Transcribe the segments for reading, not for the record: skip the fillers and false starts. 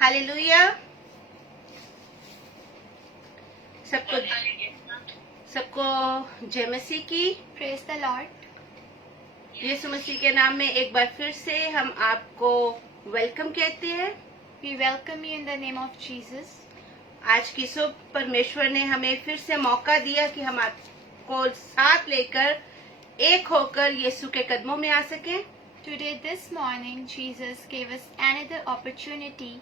Hallelujah. सबको जय मसीह की। Praise the Lord. यीशु मसीह के नाम में एक बार फिर से हम आपको वेलकम कहते हैं। We welcome you in the name of Jesus. आज की सुबह परमेश्वर ने हमें फिर से मौका दिया कि हम आपको साथ लेकर एक होकर यीशु के कदमों में आ सकें। Today, this morning, Jesus gave us another opportunity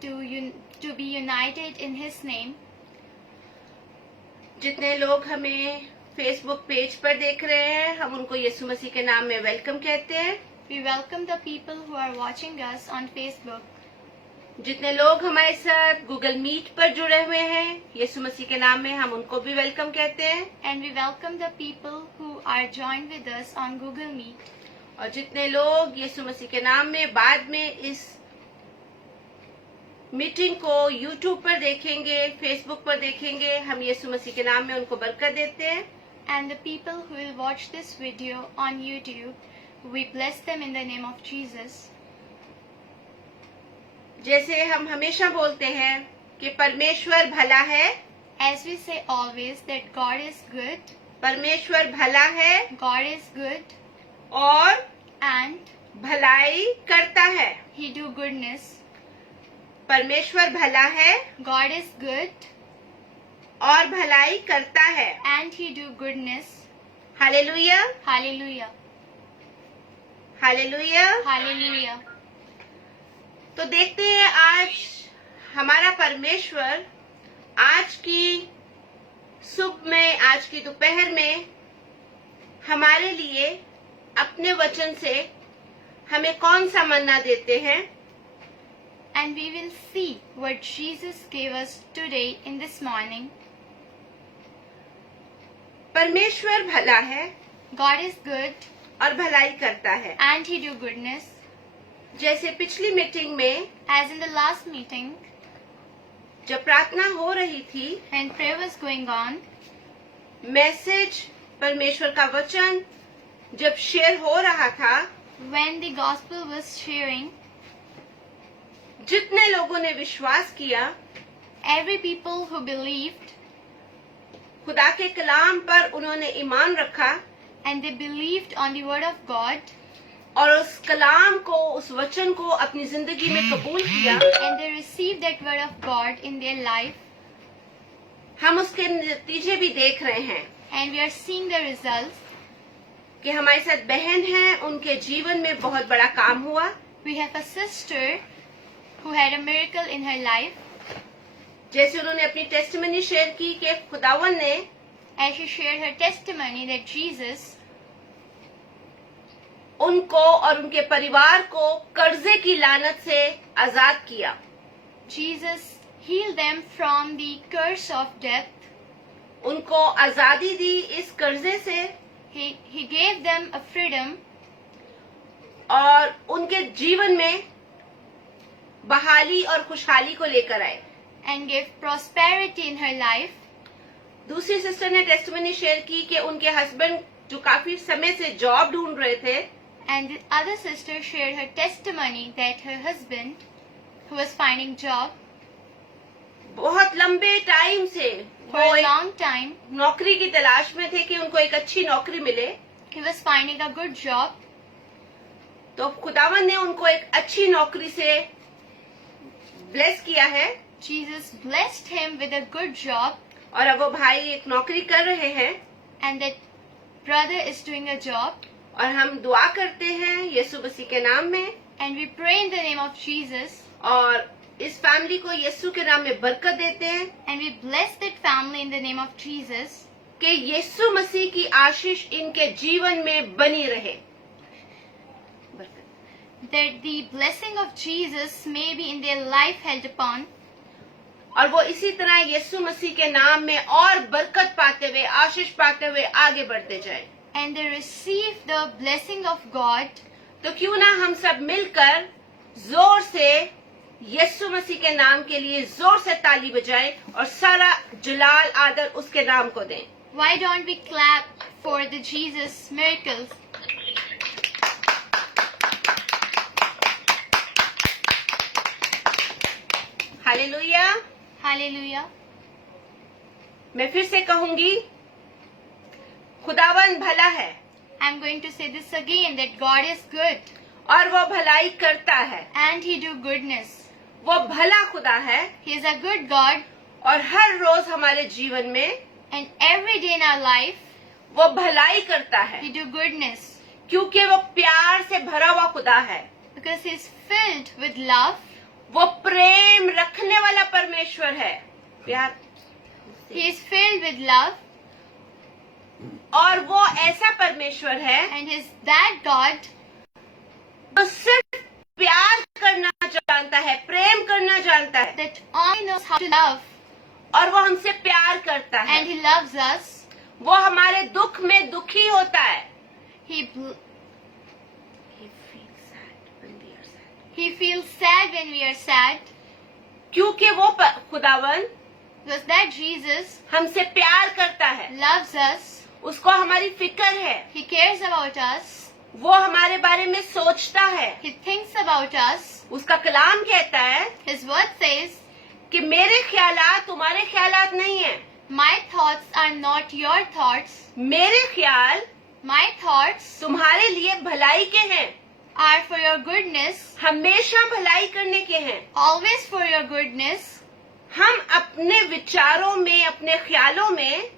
to be united in His name. जितने लोग हमें फेसबुक पेज पर देख रहे हैं, हम उनको यीशु मसीह के नाम में वेलकम कहते हैं। We welcome the people who are watching us on Facebook. जितने लोग हमारे साथ गूगल मीट पर जुड़े हुए हैं, यीशु मसीह के नाम में हम उनको भी वेलकम कहते हैं। And we welcome the people who are joined with us on Google Meet. और जितने लोग यीशु मसीह के नाम में बाद में इस मीटिंग को YouTube पर देखेंगे, Facebook पर देखेंगे, हम यीशु मसीह के नाम में उनको बरकत देते हैं। And the people who will watch this video on YouTube, we bless them in the name of Jesus. जैसे हम हमेशा बोलते हैं कि परमेश्वर भला है, As we say always that God is good, परमेश्वर भला है God is good, और and भलाई करता है। He do goodness. परमेश्वर भला है God is good, और भलाई करता है। and He do goodness. Hallelujah, Hallelujah. Hallelujah. Hallelujah. तो देखते हैं आज हमारा परमेश्वर आज की सुबह में, आज की दोपहर में हमारे लिए अपने वचन से हमें कौन सा मन्ना देते हैं। And we will see what Jesus gave us today in this morning. परमेश्वर भला है God is good, और भलाई करता है। and He do goodness. जैसे पिछली मीटिंग में As in the last meeting, जब प्रार्थना हो रही थी, when prayer was going on, message परमेश्वर का वचन जब शेयर हो रहा था, when the gospel was sharing, जितने लोगों ने विश्वास किया, every people who believed, खुदा के कलाम पर उन्होंने ईमान रखा and they believed on the word of God, और उस कलाम को, उस वचन को अपनी जिंदगी में कबूल किया, and they received that word of God in their life, हम उसके नतीजे भी देख रहे हैं and we are seeing the results. कि हमारे साथ बहन है, उनके जीवन में बहुत बड़ा काम हुआ। We have a sister who had a miracle in her life. जैसे उन्होंने अपनी टेस्टिमनी शेयर की कि खुदावन ने As she shared her testimony that Jesus उनको और उनके परिवार को कर्जे की लानत से आजाद किया। Jesus healed them from the curse of death. उनको आजादी दी इस कर्जे से, He gave them a freedom, और उनके जीवन में बहाली और खुशहाली को लेकर आए। and gave prosperity in her life. दूसरी सिस्टर ने टेस्टिमनी शेयर की कि उनके हस्बैंड जो काफी समय से जॉब ढूंढ रहे थे, And the other sister shared her testimony that her husband, who was finding job बहुत लंबे टाइम से for वो a एक long time, नौकरी की तलाश में थे कि उनको एक अच्छी नौकरी मिले। he was finding a good job, तो खुदावन ने उनको एक अच्छी नौकरी से ब्लेस किया है, Jesus blessed him with a good job, और अब वो भाई एक नौकरी कर रहे हैं। and that brother is doing a job. और हम दुआ करते हैं यीशु मसीह के नाम में, And we pray in the name of Jesus, और इस फैमिली को यीशु के नाम में बरकत देते हैं and we bless that family in the name of Jesus, कि यीशु मसीह की आशीष इनके जीवन में बनी रहे। that the blessing of Jesus may be in their life held upon, और वो इसी तरह यीशु मसीह के नाम में और बरकत पाते हुए, आशीष पाते हुए आगे बढ़ते जाए। and they receive the blessing of God. तो क्यों ना हम सब मिलकर जोर से यीशु मसीह के नाम के लिए जोर से ताली बजाएं और सारा जलाल आदर उसके नाम को दें। Why don't we clap for the Jesus miracles? Hallelujah. Hallelujah. मैं फिर से कहूंगी, खुदावन भला है I'm going to say this again, that God is good और वो भलाई करता है। and He do goodness. वो भला खुदा है He is a good God, और हर रोज हमारे जीवन में and every day in our life वो भलाई करता है, He do goodness, क्योंकि वो प्यार से भरा हुआ खुदा है। because He is filled with love. वो प्रेम रखने वाला परमेश्वर है, प्यार। He is filled with love, और वो ऐसा परमेश्वर है and He is that God जो सिर्फ प्यार करना जानता है, प्रेम करना जानता है, that only knows how to love, और वो हमसे प्यार करता है। and He loves us. वो हमारे दुख में दुखी होता है। He feels sad when we are sad, क्योंकि वो खुदावन because that Jesus हमसे प्यार करता है, loves us. उसको हमारी फिक्र है, He cares about us. वो हमारे बारे में सोचता है। He thinks about us. उसका कलाम कहता है His word says, कि मेरे ख्यालात तुम्हारे ख्यालात नहीं है, my thoughts are not your thoughts. मेरे ख्याल My thoughts तुम्हारे लिए भलाई के हैं, are for your goodness, हमेशा भलाई करने के हैं। always for your goodness. हम अपने विचारों में, अपने ख्यालों में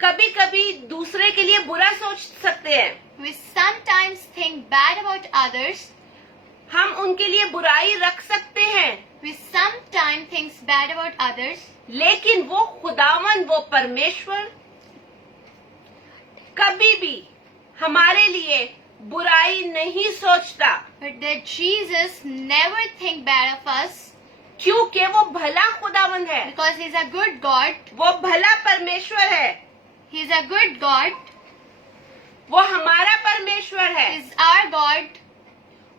कभी कभी दूसरे के लिए बुरा सोच सकते हैं, We sometimes think bad about others. हम उनके लिए बुराई रख सकते हैं, We sometimes think bad about others. लेकिन वो खुदावन, वो परमेश्वर कभी भी हमारे लिए बुराई नहीं सोचता, But that Jesus never think bad of us, क्योंकि वो भला खुदावन है, because He's a good God. वो भला परमेश्वर है, He's a good God. वो हमारा परमेश्वर है, He's our God.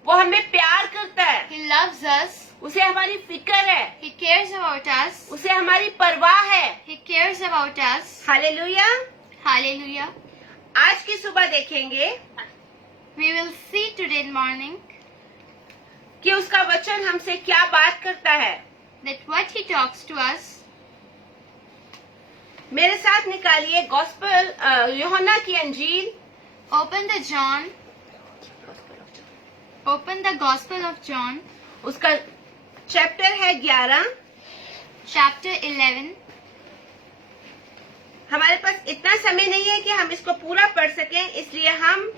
वो हमें प्यार करता है, He loves us. उसे हमारी फिक्र है, He cares about us. उसे हमारी परवाह है। He cares about us. Hallelujah. Hallelujah. आज की सुबह देखेंगे We will see today morning कि उसका वचन हमसे क्या बात करता है। that what He talks to us. मेरे साथ निकालिए गॉस्पेल यूहन्ना की अंजील, Open the John. Open the Gospel of John, उसका चैप्टर है 11। chapter 11. हमारे पास इतना समय नहीं है कि हम इसको पूरा पढ़ सकें, इसलिए हम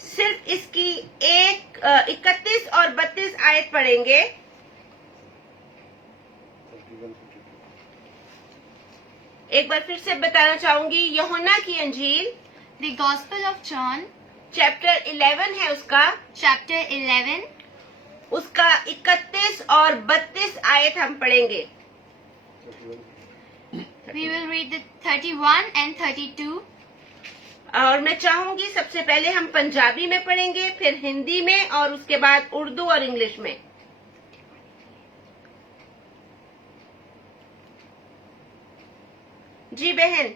सिर्फ इसकी 31 और 32 आयत पढ़ेंगे। एक बार फिर से बताना चाहूंगी, यूहन्ना की अंजील The Gospel of John, chapter 11 है उसका, chapter 11. उसका 31 और 32 आयत हम पढ़ेंगे। We will read the 31 and 32. और मैं चाहूंगी सबसे पहले हम पंजाबी में पढ़ेंगे, फिर हिंदी में, और उसके बाद उर्दू और इंग्लिश में। जी बहन।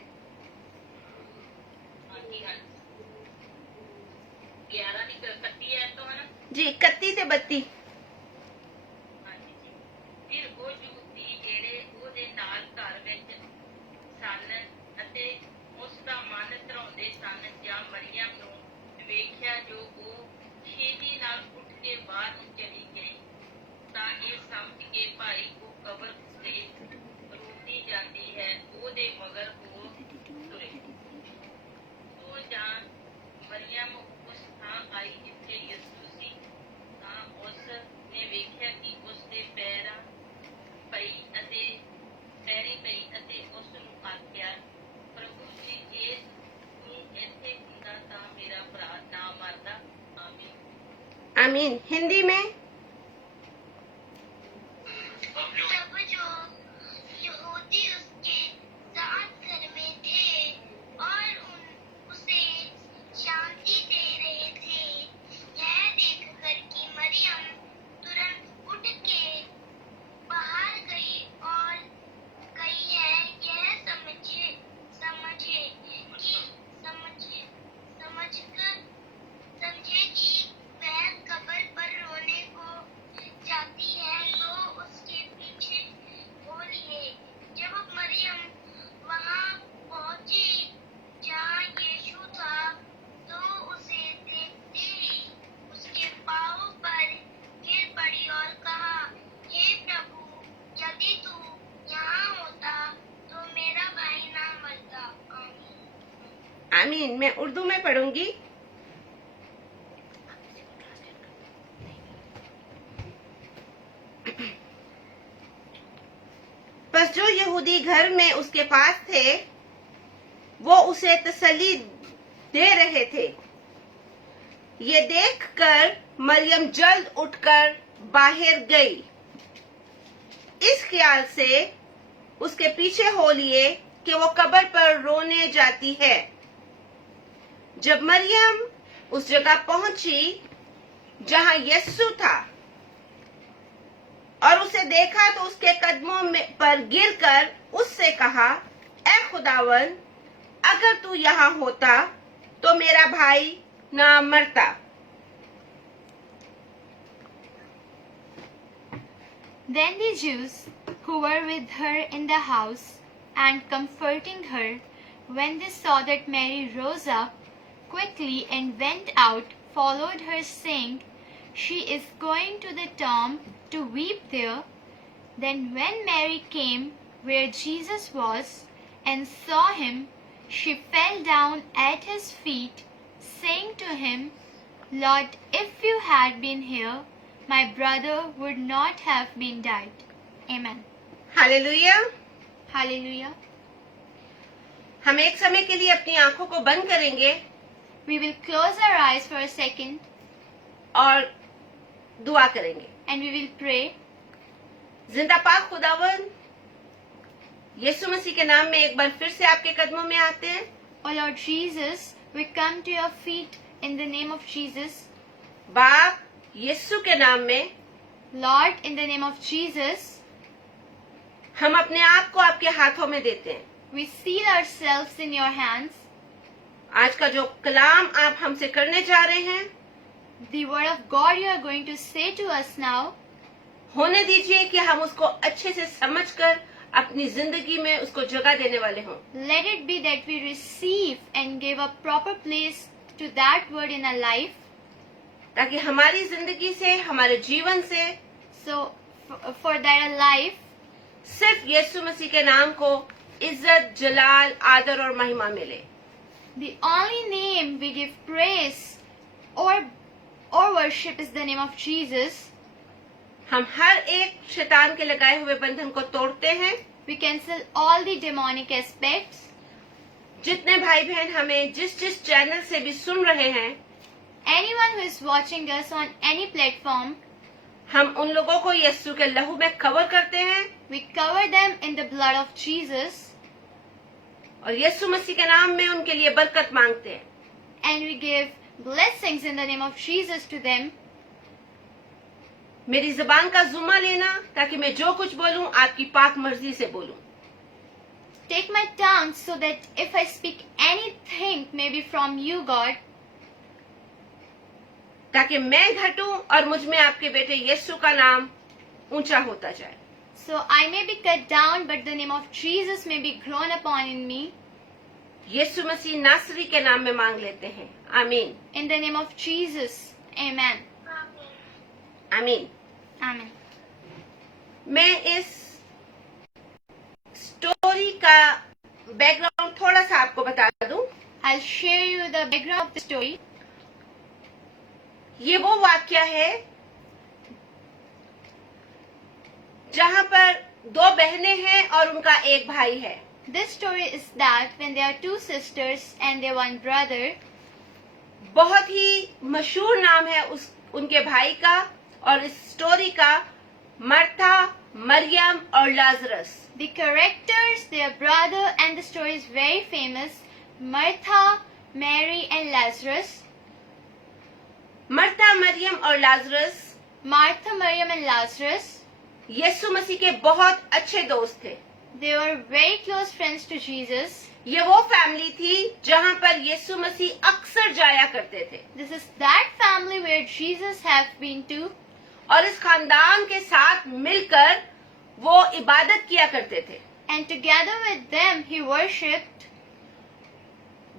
11 ਦੀ 31 ਐ ਤੋਂ ਹੈ जी 31 ਤੇ 32। ਹਾਂਜੀ ਜੀ। ਫਿਰ ਉਹ ਯਹੂਦੀ ਜਿਹੜੇ ਉਹਦੇ ਨਾਲ ਘਰ ਵਿੱਚ ਸਨ ਅਤੇ ਉਸ ਦਾ ਮਨ ਧਰਾਉਂਦੇ ਸਨ, ਜਾਂ ਮਰੀਅਮ ਨੂੰ ਵੇਖਿਆ ਜੋ ਉਹ ਛੇਤੀ ਨਾਲ ਉੱਠ ਕੇ ਬਾਹਰ ਨੂੰ ਚਲੀ ਗਈ, ਤਾਂ ਇਹ ਸਮਝ ਕੇ ਭਾਈ ਉਹ ਕਬਰ ਤੇ ਰੋਂਦੀ ਜਾਂਦੀ ਹੈ, ਉਹਦੇ ਮਗਰ ਹੋ ਤੁਰੇ। ਉਹ ਜਾਂ ਮਰੀਅਮ ਉਸ ਥਾਂ ਆਈ ਜਿੱਥੇ ਯਿਸੂ ਸੀ, ਤਾਂ ਉਸ ਨੇ ਵੇਖਿਆ ਕਿ ਉਸ ਦੇ ਪੈਰੀ ਪਈ ਅਤੇ ਉਸ ਨੂੰ ਆਖਿਆ, ਪ੍ਰਭੂ ਜੀ, ਜੇ ਤੂੰ ਇੱਥੇ ਹੁੰਦਾ ਤਾਂ ਮੇਰਾ ਭਰਾ ਨਾ ਮਰਦਾ। ਆਮੀਨ। आमीन। हिंदी में तब जो यहूदी उसके साथ घर में थे और उसे शांति दे रहे थे, यह देखकर कि मरियम तुरंत उठ के बाहर गई और गई है, यह समझे कि वह कब्र पर रोने आमीन। मैं उर्दू में पढ़ूंगी। बस जो यहूदी घर में उसके पास थे वो उसे तसल्ली दे रहे थे। ये देखकर मरियम जल्द उठकर बाहर गई। इस ख्याल से उसके पीछे हो लिए कि वो कब्र पर रोने जाती है। जब मरियम उस जगह पहुंची जहां यीशु था और उसे देखा तो उसके कदमों में पर गिरकर उससे कहा, ऐ खुदावन, अगर तू यहाँ होता तो मेरा भाई ना मरता। Then the Jews who were with her in the house and comforting her, when they saw that Mary rose up quickly and went out, followed her, saying, She is going to the tomb to weep there. Then when Mary came where Jesus was and saw him, she fell down at his feet, saying to him, Lord, if you had been here, my brother would not have been died. Amen. Hallelujah. Hallelujah. हम एक समय के लिए अपनी आंखों को बंद करेंगे We will close our eyes for a second और दुआ करेंगे। and we will pray. जिंदा पाक खुदावन, यीशु मसीह के नाम में एक बार फिर से आपके कदमों में आते हैं। O Lord Jesus, we come to your feet in the name of Jesus. बाप, यीशु के नाम में Lord, in the name of Jesus, हम अपने आप को आपके हाथों में देते हैं। we seal ourselves in your hands. आज का जो कलाम आप हमसे करने जा रहे हैं, The word of God you are going to say to us now, होने दीजिए कि हम उसको अच्छे से समझकर अपनी जिंदगी में उसको जगह देने वाले हों। let it be that we receive and give a proper place to that word in our life, ताकि हमारी जिंदगी से, हमारे जीवन से so for that our life सिर्फ यीशु मसीह के नाम को इज्जत, जलाल, आदर और महिमा मिले। the only name we give praise or worship is the name of Jesus. हम हर एक शैतान के लगाए हुए बंधन को तोड़ते हैं। We cancel all the demonic aspects. जितने भाई बहन हमें जिस जिस चैनल से भी सुन रहे हैं, Anyone who is watching us on any platform, हम उन लोगों को यीशु के लहू में कवर करते हैं we cover them in the blood of Jesus और यीशु मसीह के नाम में उनके लिए बरकत मांगते हैं। and we give blessings in the name of Jesus to them. मेरी जुबान का जुम्मा लेना ताकि मैं जो कुछ बोलूं आपकी पाक मर्जी से बोलूं। Take my tongue so that if I speak anything maybe from you, God, ताकि मैं घटूं और मुझ में आपके बेटे यीशु का नाम ऊंचा होता जाए। so I may be cut down but the name of Jesus may be grown upon in me. यीशु मसीह नासरी के नाम में मांग लेते हैं। आमीन, In the name of Jesus. Amen. आमीन। Amen. मैं इस स्टोरी का बैकग्राउंड थोड़ा सा आपको बता दूं। I'll share you the background of the story. ये वो वाक्य है जहां पर दो बहनें हैं और उनका एक भाई है। This story is that when there are two sisters and their one brother, बहुत ही मशहूर नाम है उनके भाई का और इस स्टोरी का, मर्था, मरियम और Lazarus. the characters, their brother, and the story is very famous. Martha, Mary, and Lazarus. Martha, Mariam और Lazarus Martha, Miriam, and Lazarus. Yeshu Masih के बहुत अच्छे दोस्त थे। They were very close friends to Jesus. ये वो family थी जहां पर यीशु मसीह अक्सर जाया करते थे This is that family where Jesus have been to, और इस खानदान के साथ मिलकर वो इबादत किया करते थे। and together with them he worshipped.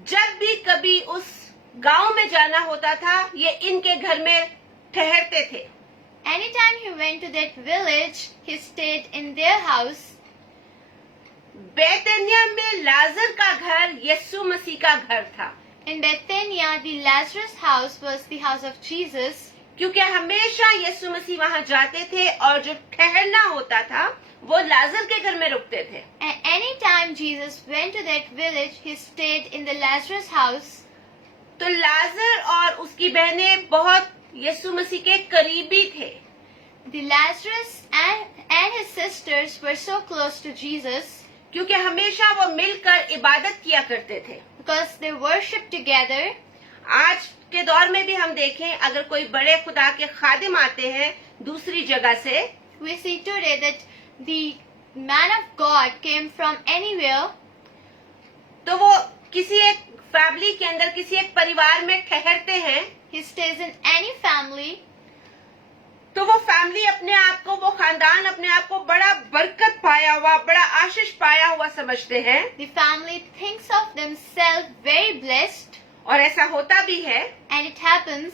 जब भी कभी उस गांव में जाना होता था, ये इनके घर में ठहरते थे। Anytime he went to that village, he stayed in their house. बैतनिया में लाजर का घर यीशु मसीह का घर था। In Bethania, the Lazarus house was the house of Jesus, क्योंकि हमेशा यीशु मसीह वहां जाते थे और जो ठहरना होता था वो लाजर के घर में रुकते थे। and any time Jesus went to that village, he stayed in the Lazarus house. तो लाजर और उसकी बहनें बहुत यीशु मसीह के करीबी थे। The Lazarus and his sisters were so close to Jesus क्योंकि हमेशा वो मिलकर इबादत किया करते थे। because they worshipped together. आज के दौर में भी हम देखें, अगर कोई बड़े खुदा के खादिम आते हैं दूसरी जगह से, We see today that the man of God came from anywhere, तो वो किसी एक फैमिली के अंदर, किसी एक परिवार में ठहरते हैं, he stays in any family, तो वो फैमिली अपने आप को, वो खानदान अपने आप को बड़ा बरकत पाया हुआ, बड़ा आशीष पाया हुआ समझते हैं। the family thinks of themselves very blessed, और ऐसा होता भी है and it happens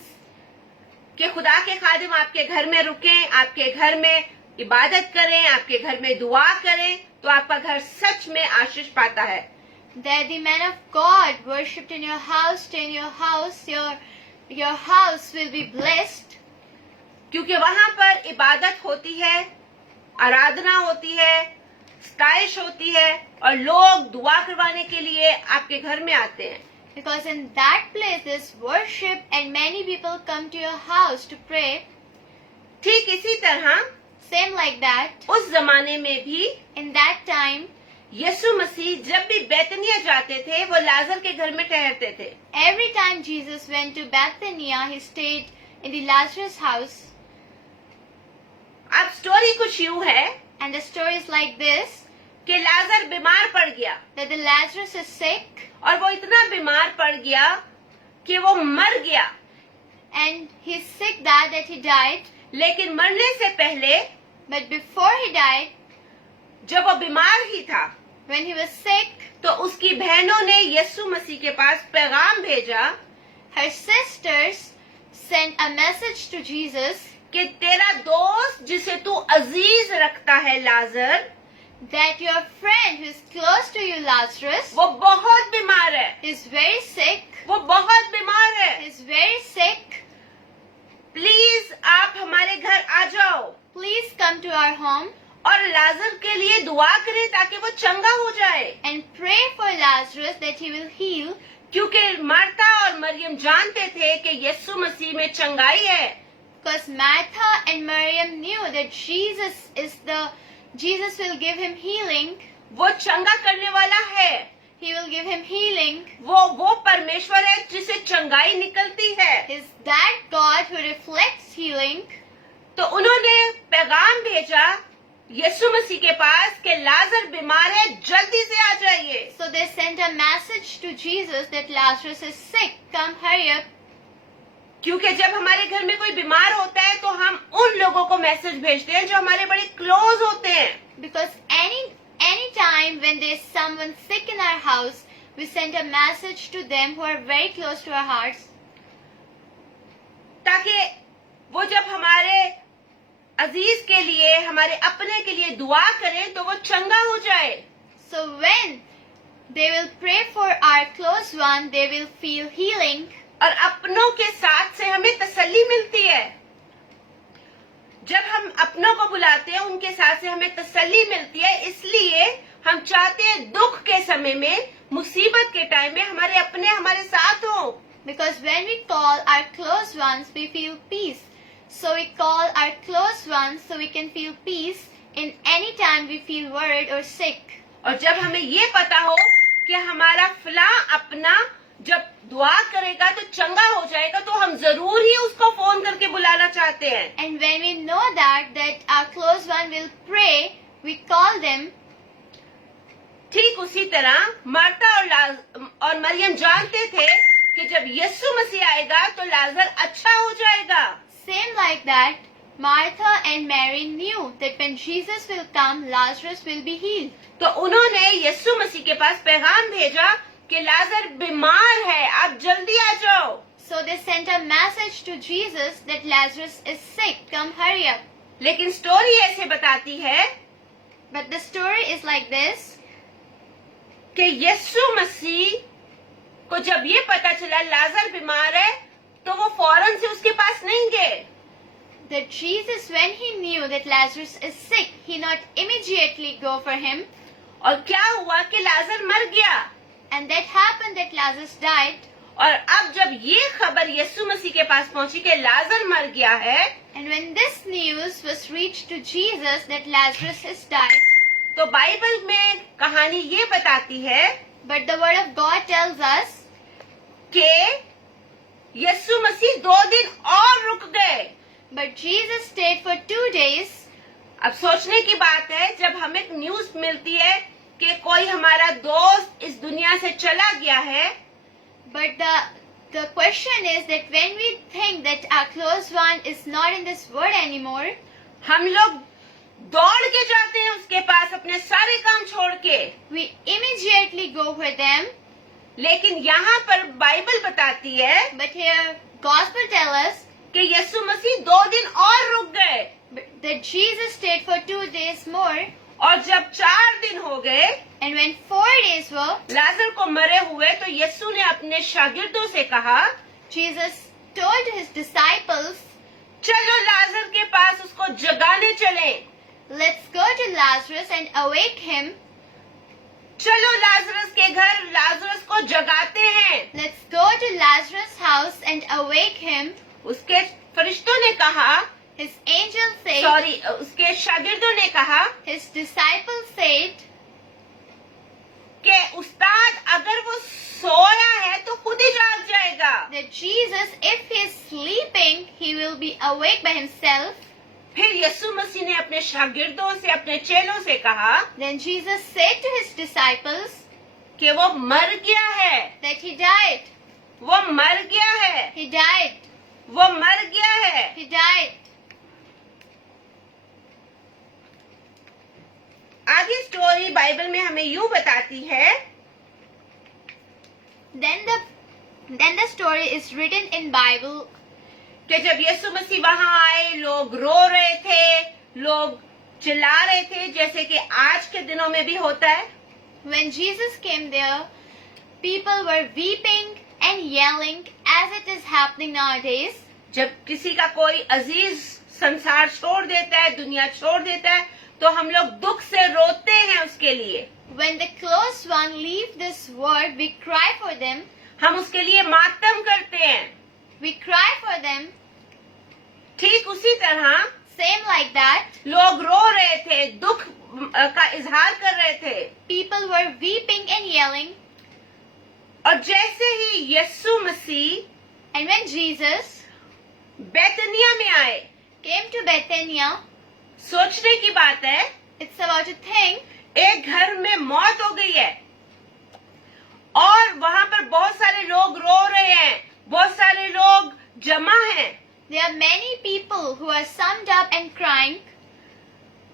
कि खुदा के खादिम आपके घर में रुकें, आपके घर में इबादत करें, आपके घर में दुआ करें, तो आपका घर सच में आशीष पाता है। that the man of God worshipped in your house, stay in your house, your house will be blessed, क्योंकि वहां पर इबादत होती है, आराधना होती है, स्ताइश होती है और लोग दुआ करवाने के लिए आपके घर में आते हैं। because in that place there's worship and many people come to your house to pray. ठीक इसी तरह Same like that, उस जमाने में भी in that time, यीशु मसीह जब भी बैतनिया जाते थे वो लाजर के घर में ठहरते थे। every time Jesus went to Bethania, he stayed in the Lazarus house. अब स्टोरी कुछ यूं है And the story is like this, कि लाजर बीमार पड़ गया that the Lazarus is sick और वो इतना बीमार पड़ गया कि वो मर गया, and he's sick that he died. लेकिन मरने से पहले But before he died, जब वो बीमार ही था when he was sick, तो उसकी बहनों ने यीशु मसीह के पास पैगाम भेजा her sisters sent a message to Jesus कि तेरा दोस्त जिसे तू अजीज रखता है लाजर, that your friend who is close to you, Lazarus, वो बहुत बीमार है, is very sick. वो बहुत बीमार है, Is very sick. प्लीज आप हमारे घर आ जाओ Please come to our home और लाजर के लिए दुआ करें ताकि वो चंगा हो जाए। and pray for Lazarus that he will heal. क्योंकि मार्था और मरियम जानते थे कि यीशु मसीह में चंगाई है, Because Martha and Miriam knew that Jesus will give him healing. वो चंगा करने वाला है, He will give him healing. वो परमेश्वर है जिसे चंगाई निकलती है। Is that God who reflects healing? तो उन्होंने पैगाम भेजा यीशु मसीह के पास कि लाजर बीमार है, जल्दी से आ जाइए। So they sent a message to Jesus that Lazarus is sick. Come, hurry up. क्योंकि जब हमारे घर में कोई बीमार होता है तो हम उन लोगों को मैसेज भेजते हैं जो हमारे बड़े क्लोज होते हैं। Because any time when there is someone sick in our house, we send a message to them who are very close to our hearts, ताकि वो जब हमारे अजीज के लिए, हमारे अपने के लिए दुआ करें तो वो चंगा हो जाए। so when they will pray for our close one, they will feel healing. और अपनों के साथ से हमें तसल्ली मिलती है। जब हम अपनों को बुलाते हैं उनके साथ से हमें तसल्ली मिलती है, इसलिए हम चाहते हैं दुख के समय में, मुसीबत के टाइम में हमारे अपने हमारे साथ हो। Because when we call our close ones, we feel peace. So we call our close ones so we can feel peace in any time we feel worried or sick. और जब हमें ये पता हो कि हमारा फला अपना जब दुआ करेगा तो चंगा हो जाएगा, तो हम जरूर ही उसको फोन करके बुलाना चाहते हैं। And when we know that our close one will pray, we call them. ठीक उसी तरह मार्था और मरियम जानते थे कि जब यीशु मसीह आएगा तो लाजर अच्छा हो जाएगा। Same like that, Martha and Mary knew that when Jesus will come, Lazarus will be healed. तो उन्होंने यीशु मसीह के पास पैगाम भेजा कि लाजर बीमार है, आप जल्दी आ जाओ। So they sent a message to Jesus that Lazarus is sick, come hurry up. लेकिन स्टोरी ऐसे बताती है But the story is like this, कि यीशु मसीह को को जब ये पता चला लाजर बीमार है तो वो फौरन से उसके पास नहीं गए. That Jesus, when he knew that Lazarus is sick, he not immediately go for him. और क्या हुआ कि लाजर मर गया. And that happened that Lazarus died. और अब जब ये खबर यीशु मसीह के पास पहुंची कि लाजर मर गया है, And when this news was reached to Jesus that Lazarus has died, तो बाइबल में कहानी ये बताती है but the word of God tells us कि यीशु मसीह 2 दिन और रुक गए. but Jesus stayed for 2 days. अब सोचने की बात है जब हमें न्यूज मिलती है कि कोई हमारा दोस्त इस दुनिया से चला गया है, But the question is that when we think that our close one is not in this world anymore, हम लोग दौड़ के जाते हैं उसके पास अपने सारे काम छोड़ के. we immediately go for them. लेकिन यहाँ पर बाइबल बताती है But here Gospel tells us कि यीशु मसीह 2 दिन और रुक गए. that Jesus stayed for 2 days more. और जब 4 दिन हो गए And when 4 days were, लाजर को मरे हुए, तो यीशु ने अपने शागिर्दों से कहा, Jesus told his disciples, चलो लाजर के पास उसको जगाने चलें. let's go to Lazarus and awake him. चलो लाजरस के घर लाजरस को जगाते हैं. Let's go to Lazarus' house and awake him. उसके फरिश्तों ने कहा, His angel said, उसके शागिर्दों ने कहा his disciples said, कि उस्ताद अगर वो सोया है तो खुद ही जाग जाएगा. that Jesus, if he is sleeping, he will be awake by himself. फिर यीशु मसीह ने अपने शागिर्दों से, अपने चेलों से कहा Then Jesus said to his disciples कि वो मर गया है, that he died. वो मर गया है, He died. वो मर गया है. He died. आगे स्टोरी बाइबल में हमें यूं बताती है Then the story is written in Bible कि जब यीशु मसीह वहां आए, लोग रो रहे थे, लोग चिल्ला रहे थे, जैसे कि आज के दिनों में भी होता है. when Jesus came there, people were weeping and yelling as it is happening nowadays. जब किसी का कोई अजीज संसार छोड़ देता है, दुनिया छोड़ देता है, तो हम लोग दुख से रोते हैं उसके लिए. When the close one leave this world, we cry for them. हम उसके लिए मातम करते हैं. We cry for them. ठीक उसी तरह Same like that, लोग रो रहे थे, दुख का इजहार कर रहे थे. people were weeping and yelling. और जैसे ही यीशु मसीह And when Jesus बैतनिया में आए, came to Bethania, सोचने की बात है, it's about a thing. एक घर में मौत हो गई है और वहां पर बहुत सारे लोग रो रहे हैं, बहुत सारे लोग जमा हैं. There are many people who are summed up and crying.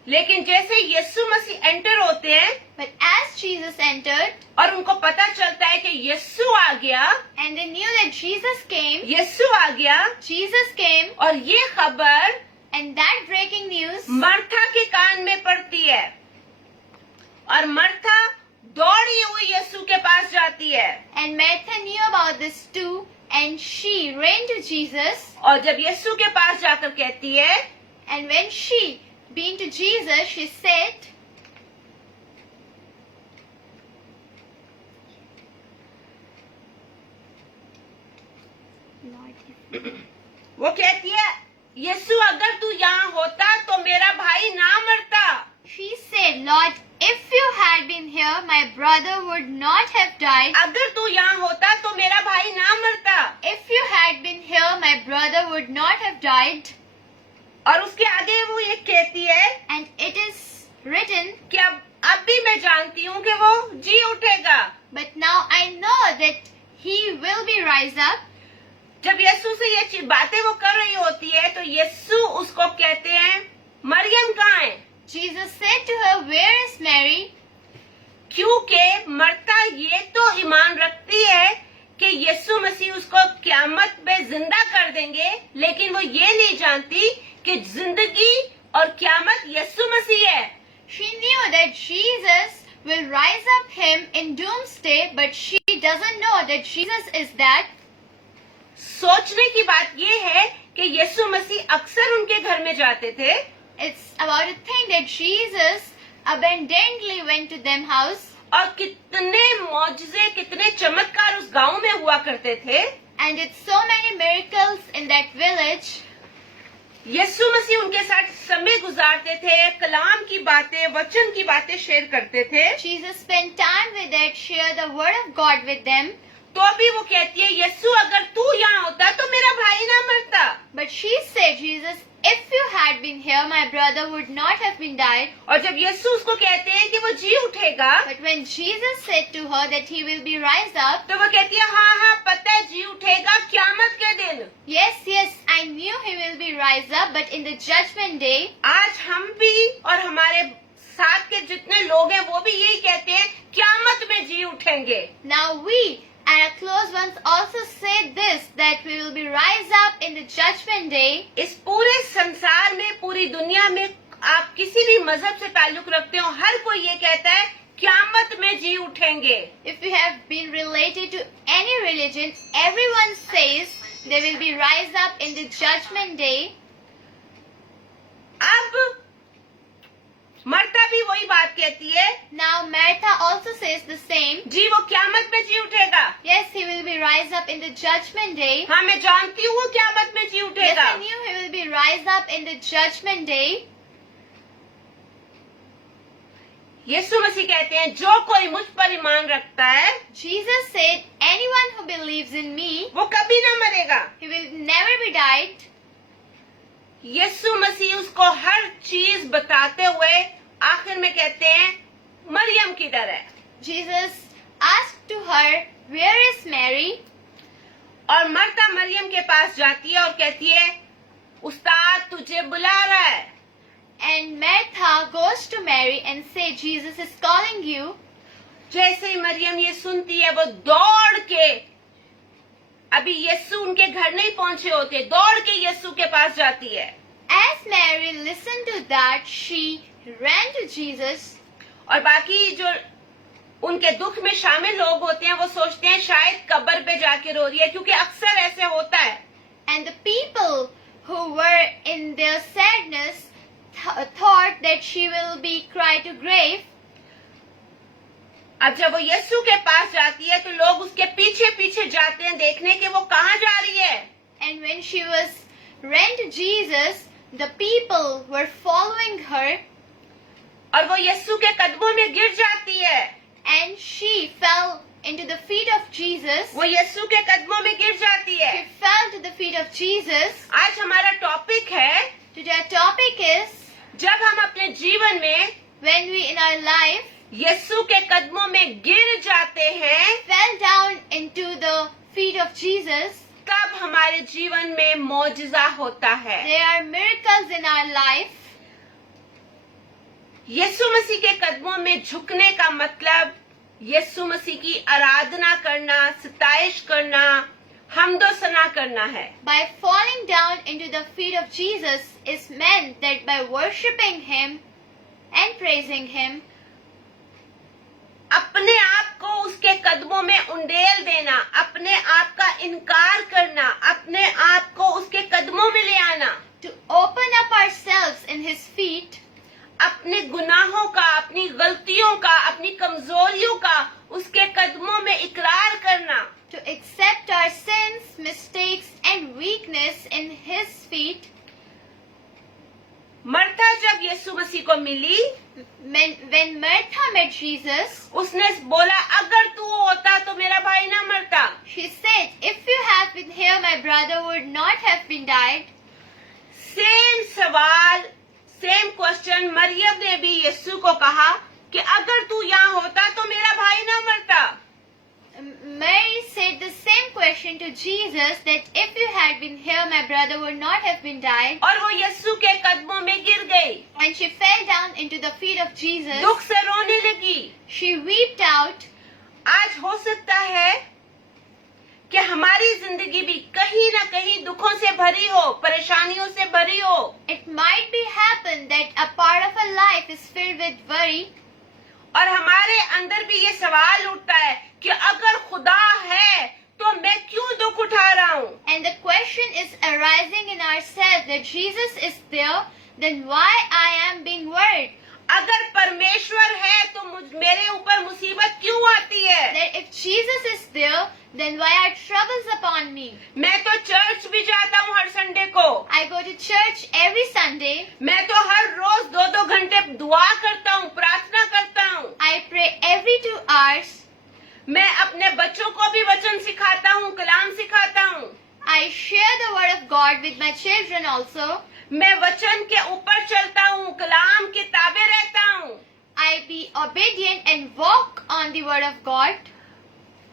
लेकिन जैसे यीशु मसीह एंटर होते हैं But as Jesus entered, और उनको पता चलता है कि यीशु आ गया, and they knew that Jesus came, यीशु आ गया, Jesus came, और ये खबर and that breaking news, Martha के कान में पड़ती है और मर्था दौड़ी हुई यीशु के पास जाती है. and Martha knew about this too, and she ran to Jesus, और जब यीशु के पास जाकर कहती है, and when she been to Jesus, she said, वो कहती है, यीशु अगर तू यहाँ होता तो मेरा भाई ना मरता. she said, Lord, if you had been here, my brother would not have died. अगर तू यहाँ होता तो मेरा भाई ना मरता. If you had been here, my brother would not have died. और उसके आगे वो ये कहती है And it is written, कि अब भी मैं जानती हूँ कि वो जी उठेगा. but now I know that he will be rise up. जब यीशु से ये बातें वो कर रही होती है तो यीशु उसको कहते हैं, मरियम कहाँ है? Jesus said to her, where is Mary? क्योंकि मर्ता ये तो ईमान रखती है कि यीशु मसीह उसको क़यामत में जिंदा कर देंगे, लेकिन वो ये नहीं जानती कि जिंदगी और क़यामत यीशु मसीह है. She knew that Jesus will rise up him in doomsday, but she doesn't know that Jesus is that. सोचने की बात ये है कि यीशु मसीह अक्सर उनके घर में जाते थे It's about to think that Jesus abundantly went to them house, और कितने मौजज़े कितने चमत्कार उस गांव में हुआ करते थे। and did so many miracles in that village. यीशु मसीह उनके साथ समय गुजारते थे, कलाम की बातें, वचन की बातें शेयर करते थे। Jesus spent time with them, shared the word of God with them. तो अभी वो कहती है, यीशु अगर तू यहाँ होता तो मेरा भाई ना मरता। But she said, Jesus, if you had been here, my brother would not have been died. और जब यीशु उसको कहते हैं कि वो जी उठेगा, But when Jesus said to her that he will be raised up, तो वो कहती है, हाँ हाँ पता है जी उठेगा क़यामत के दिन। yes, I knew he will be raised up, but in the judgment day, आज हम भी और हमारे साथ के जितने लोग हैं वो भी यही कहते हैं, क़यामत में जी उठेंगे। now we and our close ones also say this, that we will be raised up in the judgment day. इस पूरे संसार में, पूरी दुनिया में आप किसी भी मजहब से ताल्लुक रखते हो, हर कोई ये कहता है क़यामत में जी उठेंगे। If you have been related to any religion, everyone says they will be raised up in the judgment day. अब मर्ता भी वही बात कहती है, Now Martha also says the same. जी वो क़यामत में जी उठेगा। Yes, he will be raised up in the judgment day. हाँ मैं जानती हूँ वो क़यामत में जी Yes, उठेगा। I knew he will be raised up in the judgment day. यीशु मसीह कहते हैं, जो कोई मुझ पर ईमान रखता है Jesus said, anyone who believes in me, वो कभी ना मरेगा। he will never be died. यीशु मसीह उसको हर चीज बताते हुए आखिर में कहते हैं, मरियम किधर है? Jesus asked to her, where is Mary? और मर्ता मरियम के पास जाती है और कहती है, उस्ताद तुझे बुला रहा है। And Martha goes to Mary and say, Jesus is calling you. जैसे ही मरियम ये सुनती है, वो दौड़ के, अभी यीशु उनके घर नहीं पहुंचे होते, दौड़ के यीशु के पास जाती है। As Mary listened to that, she ran to Jesus. और बाकी जो उनके दुख में शामिल लोग होते हैं, वो सोचते हैं शायद कब्र पे जाके रो रही है, क्योंकि अक्सर ऐसे होता है। And the people who were in their sadness thought that she will be cried to grave. अब जब वो यीशु के पास जाती है तो लोग उसके पीछे पीछे जाते हैं देखने के वो कहाँ जा रही है। And when she was ran to Jesus, the people were following her, और वो यीशु के कदमों में गिर जाती है। and she fell into the feet of Jesus. वो यीशु के कदमों में गिर जाती है। She fell to the feet of Jesus. आज हमारा टॉपिक है, Today our topic is, जब हम अपने जीवन में when we in our life यीशु के कदमों में गिर जाते हैं, fell down into the feet of Jesus, तब हमारे जीवन में मौजज़ा होता है। there are miracles in our life. यीशु मसीह के कदमों में झुकने का मतलब यीशु मसीह की आराधना करना, सताइश करना, हमदो सना करना है। By falling down into the feet of Jesus is meant that by worshipping Him and praising Him, अपने आप को उसके कदमों में उंडेल देना, अपने आप का इनकार करना, अपने आप को उसके कदमों में ले आना, to open up ourselves in His feet, अपने गुनाहों का, अपनी गलतियों का, अपनी कमजोरियों का उसके कदमों में इकरार करना, to accept our sins, mistakes and weakness in His feet. मर्ता जब यीशु मसीह को मिली, When Martha met Jesus, उसने बोला, अगर तू होता तो मेरा भाई ना मरता। she said, if you had been here, my brother would not have been died. Same सवाल, सेम क्वेश्चन मरियम ने भी यीशु को कहा कि अगर तू यहाँ होता तो मेरा भाई ना मरता। Mary said the same question to Jesus, that if you had been here, my brother would not have been died. और वो यीशु के कदमों में गिर गई, And she fell down into the feet of Jesus. दुख से रोने लगी। She wept out. आज हो सकता है कि हमारी जिंदगी भी कहीं ना कहीं दुखों से भरी हो, परेशानियों से भरी हो, It might be happen that a part of her life is filled with worry, और हमारे अंदर भी ये सवाल उठता है कि अगर खुदा है तो मैं क्यों दुख उठा रहा हूँ? And the question is arising in ourselves that Jesus is there, then why I am being worried? अगर परमेश्वर है तो मेरे ऊपर मुसीबत क्यों आती है? That if Jesus is there, then why are troubles upon me? मैं तो चर्च भी जाता हूँ हर संडे को, I go to church every Sunday. मैं तो हर रोज 2-2 घंटे दुआ करता हूँ, प्रार्थना करता हूँ, I pray every 2 hours. मैं अपने बच्चों को भी वचन सिखाता हूँ, कलाम सिखाता हूँ, I share the word of God with my children also. मैं वचन के ऊपर चलता हूँ, कलाम के ताबे रहता हूँ। I be obedient and walk on the word of God.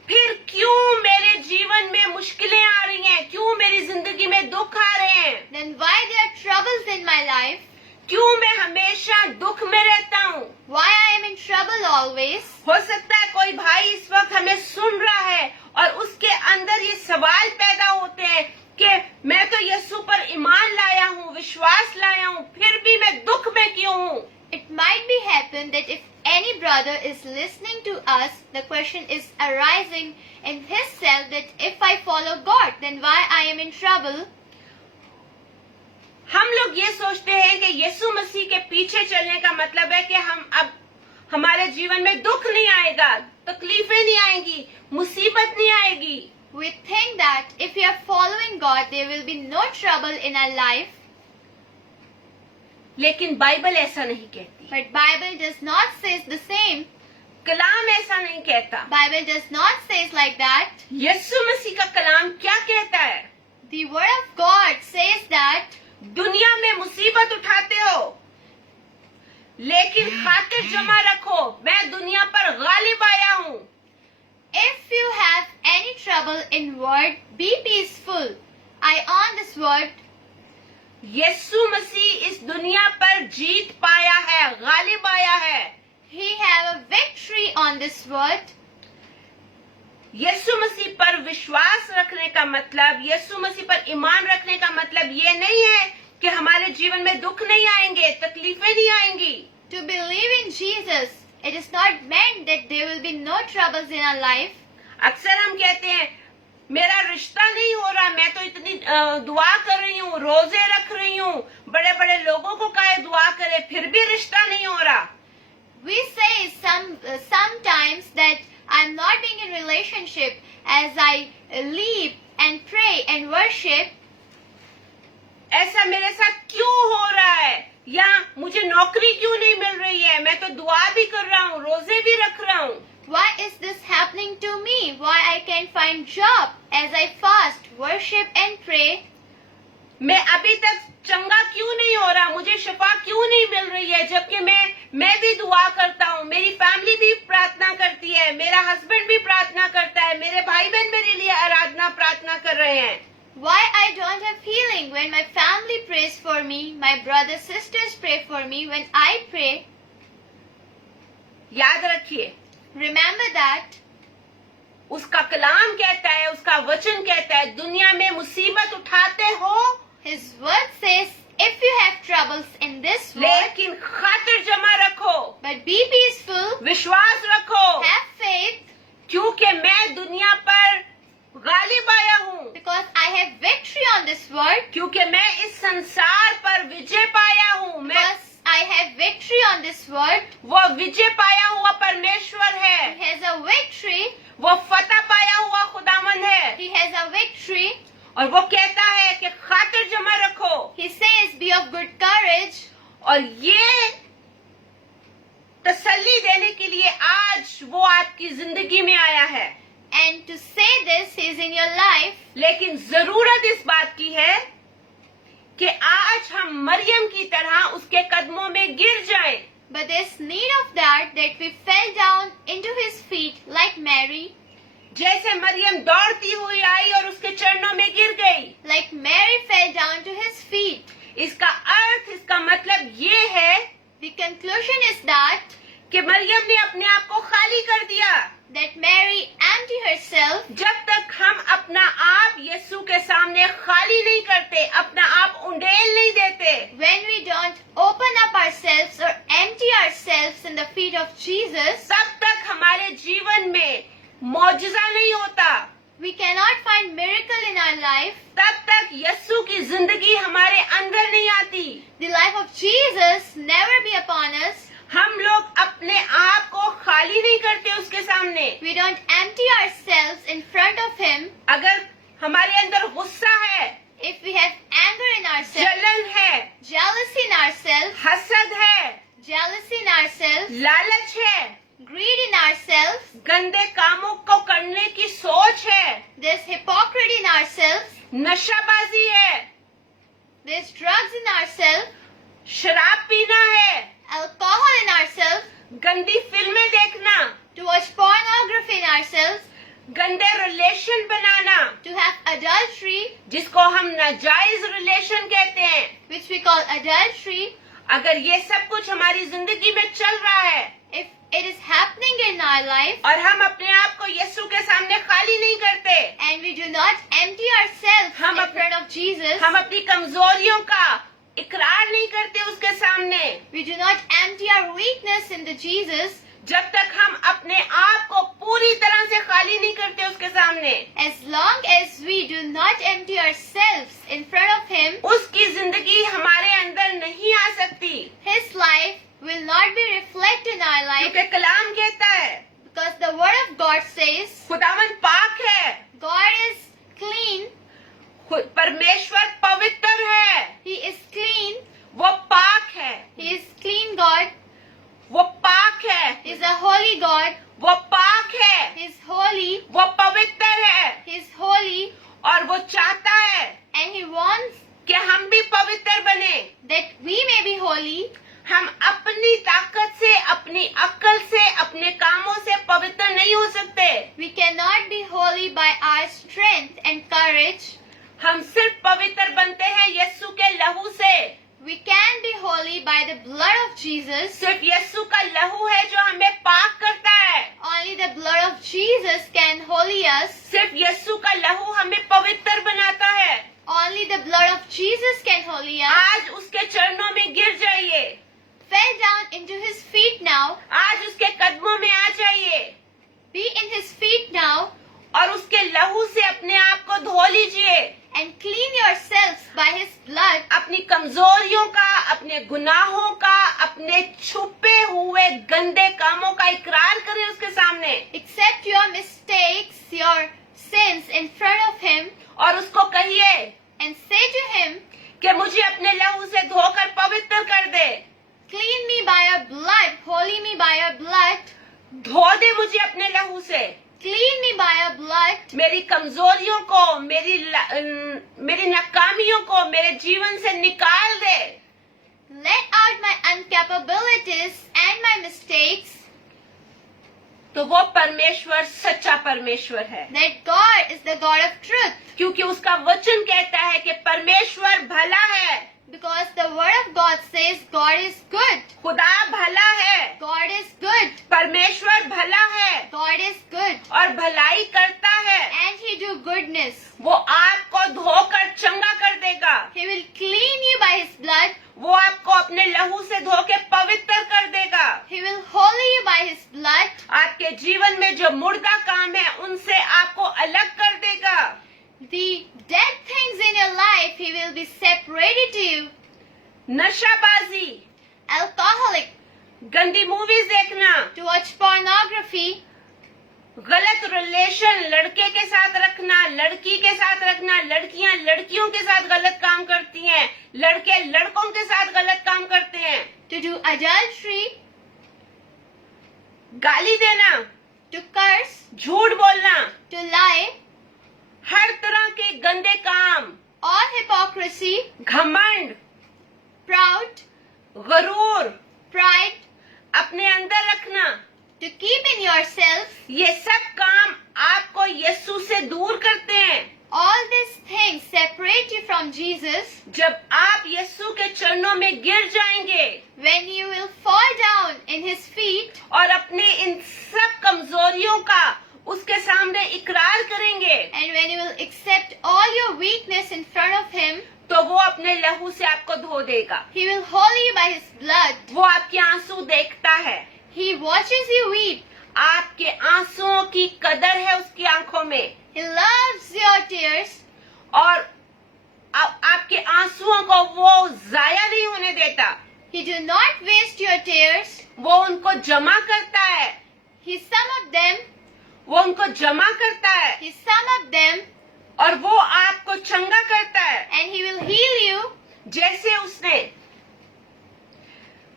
फिर क्यों मेरे जीवन में मुश्किलें आ रही हैं? क्यों मेरी जिंदगी में दुख आ रहे हैं? Then why there are troubles in my life? क्यों मैं हमेशा दुख में रहता हूँ? Why I am in trouble always? हो सकता है कोई भाई इस वक्त हमें सुन रहा है और उसके अंदर ये सवाल पैदा होते हैं कि मैं तो यीशु पर ईमान लाया हूँ, विश्वास लाया हूँ, फिर भी मैं दुख में क्यों हूँ? It might be happen that if any brother is listening to us, the question is arising in his self that if I follow God, then why I am in trouble? हम लोग ये सोचते हैं कि यीशु मसीह के पीछे चलने का मतलब है कि हम अब हमारे जीवन में दुख नहीं आएगा, तकलीफें नहीं आएगी, मुसीबत नहीं आएगी। We think that if we are following God, there will be no trouble in our life. लेकिन बाइबल ऐसा नहीं कहती, But Bible does not says the same. कलाम ऐसा नहीं कहता। Bible does not says like that. यीशु मसीह का कलाम क्या कहता है? The word of God says that दुनिया में मुसीबत उठाते हो, लेकिन खातिर जमा रखो, मैं दुनिया पर गालिब आया हूँ। if you have any trouble in word, be peaceful. I on this word. यीशु मसीह इस दुनिया पर जीत पाया है, गालिब आया है। He have a victory on this word. यीशु मसीह पर विश्वास रखने का मतलब, यीशु मसीह पर ईमान रखने का मतलब ये नहीं है कि हमारे जीवन में दुख नहीं आएंगे, तकलीफें नहीं आएंगी। To believe in Jesus, it is not meant that there will be no troubles in our life. अक्सर हम कहते हैं मेरा रिश्ता नहीं हो रहा, मैं तो इतनी दुआ कर रही हूँ, रोजे रख रही हूँ, बड़े बड़े लोगों को कहे दुआ करे, फिर भी रिश्ता नहीं हो रहा। We say sometimes that I'm not being in relationship as I live and pray and worship. ऐसा मेरे साथ क्यों हो रहा है? या मुझे नौकरी क्यों नहीं मिल रही है? मैं तो दुआ भी कर रहा हूँ, रोजे भी रख रहा हूँ। Why is this happening to me? Why I can't find job as I fast, worship and pray? मैं अभी तक चंगा क्यों नहीं हो रहा? मुझे शिफा क्यों नहीं मिल रही है? जबकि मैं भी दुआ करता हूँ, मेरी फैमिली भी प्रार्थना करती है, मेरा हस्बैंड भी प्रार्थना करता है, मेरे भाई बहन मेरे लिए आराधना प्रार्थना कर रहे हैं। Why I don't have healing when my family prays for me, my brothers sisters pray for me when I pray? याद रखिए, Remember that उसका कलाम कहता है, उसका वचन कहता है, दुनिया में मुसीबत उठाते हो, His word says, if you have troubles in this world, लेकिन खातिर जमा रखो, but be peaceful, विश्वास रखो, have faith, क्योंकि मैं दुनिया पर गालिब आया हूँ, because I have victory on this world, क्योंकि मैं इस संसार पर विजय पाया हूँ। मैं because I have victory on this world. वो विजय पाया हुआ परमेश्वर He है, has a victory. वो फतह पाया हुआ खुदावन है, He has a victory. और वो कहता है कि खातिर जमा रखो। He says, be of good courage. और ये तसल्ली देने के लिए आज वो आपकी जिंदगी में आया है। And to say this, He is in your life. लेकिन जरूरत इस बात की है कि आज हम मरियम की तरह उसके कदमों में गिर जाएं। But there's need of that we fell down into His feet like Mary. जैसे मरियम दौड़ती हुई आई और उसके चरणों में गिर गई। Like Mary fell down to His feet. इसका अर्थ, इसका मतलब ये है The conclusion is that कि मरियम ने अपने आप को खाली कर दिया। Mary emptied herself. जब तक हम अपना आप यीशु के सामने खाली नहीं करते, अपना आप उंडेल नहीं देते, When we don't open up ourselves or empty ourselves in the feet of Jesus, not find miracle in our life, तब तक यीशु की जिंदगी हमारे अंदर नहीं आती। the life of Jesus never be upon us. हम लोग अपने आप को खाली नहीं करते उसके सामने। We don't empty ourselves in front of Him. अगर हमारे अंदर गुस्सा है, If we have anger in ourselves, जलन है, jealousy in ourselves, हसद है, jealousy in ourselves, लालच है, greed in ourselves, गंदे कामों को करने की सोच है, there's hypocrisy in ourselves, नशाबाजी है, there's drugs in ourselves, शराब पीना है, alcohol in ourselves, गंदी फिल्में देखना, to watch pornography in ourselves, गंदे relation banana, to have adultery, जिसको हम नाजायज रिलेशन कहते हैं। which we call adultery. अगर ये सब कुछ हमारी जिंदगी में चल रहा है If it is happening in our life और हम अपने आप को यीशु के सामने खाली नहीं करते, and we do not empty ourselves हम in अपने- front of Jesus, हम अपनी कमजोरियों का इकरार नहीं करते उसके सामने, we do not empty our weakness in the Jesus, जब तक हम अपने आप को पूरी तरह से खाली नहीं करते उसके सामने, as long as we do not empty ourselves in front of Him, उसकी जिंदगी हमारे अंदर नहीं आ सकती। His life will not be reflected in our life, क्योंकि कलाम कहता है because the Word of God says खुदावन पाक है, God is clean, परमेश्वर पवित्र है, He is clean, वो पाक है, He is clean God, वो पाक है, He is a holy God, वो पाक है, He is holy, वो पवित्र है, He is holy, और वो चाहता है and He wants कि हम भी पवित्र बने। that we may be holy. हम अपनी ताकत से, अपनी अक्ल से, अपने कामों से पवित्र नहीं हो सकते। We cannot be holy by our strength and courage. हम सिर्फ पवित्र बनते हैं यीशु के लहू से। We can be holy by the blood of Jesus. सिर्फ यीशु का लहू है जो हमें पाक करता है। Only the blood of Jesus can holy us. सिर्फ यीशु का लहू हमें पवित्र बनाता है। Only the blood of Jesus can holy us. आज उसके चरणों में गिर जाइए, Fell down into His feet now. आज उसके कदमों में आ जाइए Be in His feet now और उसके लहू से अपने आप को धो लीजिए। and clean yourselves by His blood. अपनी कमजोरियों का, अपने गुनाहों का, अपने छुपे हुए गंदे कामों का इकरार करें उसके सामने Accept your mistakes, your sins in front of Him और उसको कहिए and say to Him, कि मुझे अपने लहू से धोकर पवित्र कर दे, clean me by your blood, holy me by your blood, धो दे मुझे अपने लहू से, clean me by your blood, मेरी कमजोरियों को, मेरी नाकामियों को मेरे जीवन से निकाल दे। let out my incapabilities and my mistakes, तो वो परमेश्वर सच्चा परमेश्वर है, that God is the God of truth, क्योंकि उसका वचन कहता है कि परमेश्वर भला है, because the Word of God says God is good, खुदा भला है, God is good, परमेश्वर भला है God is good, और भलाई करता है। and He do goodness. वो आपको धोकर चंगा कर देगा, He will clean you by His blood, वो आपको अपने लहू से धोके पवित्र कर देगा। He will holy you by His blood, आपके जीवन में जो मुर्दा काम है उनसे आपको अलग कर देगा। the dead things in your life He will be separated to you, नशाबाजी, alcoholic, गंदी मूवीज देखना, to watch pornography, गलत रिलेशन लड़के के साथ रखना, लड़की के साथ रखना, लड़कियां लड़कियों के साथ गलत काम करती हैं, लड़के लड़कों के साथ गलत काम करते हैं, to do adultery, गाली देना, to curse, झूठ बोलना, to lie, हर तरह के गंदे काम, all hypocrisy, घमंड, proud, गरूर pride, अपने अंदर रखना, to keep in yourself, ये सब काम आपको यीशु से दूर करते हैं। all these things separate you from Jesus. जब आप यीशु के चरणों में गिर जाएंगे When you will fall down in His feet और अपने इन सब कमजोरियों का उसके सामने इकरार करेंगे, and when you will accept all your weakness in front of Him, तो वो अपने लहू से आपको धो देगा। He will holy you by His blood. वो आपके आंसू देखता है, He watches you weep. आपके आंसुओं की कदर है उसकी आंखों में। He loves your tears, और आपके आंसुओं को वो जाया नहीं होने देता, He do not waste your tears. वो उनको जमा करता है, He sum up them, वो उनको जमा करता है, He sum up them, और वो आपको चंगा करता है, and He will heal you, जैसे उसने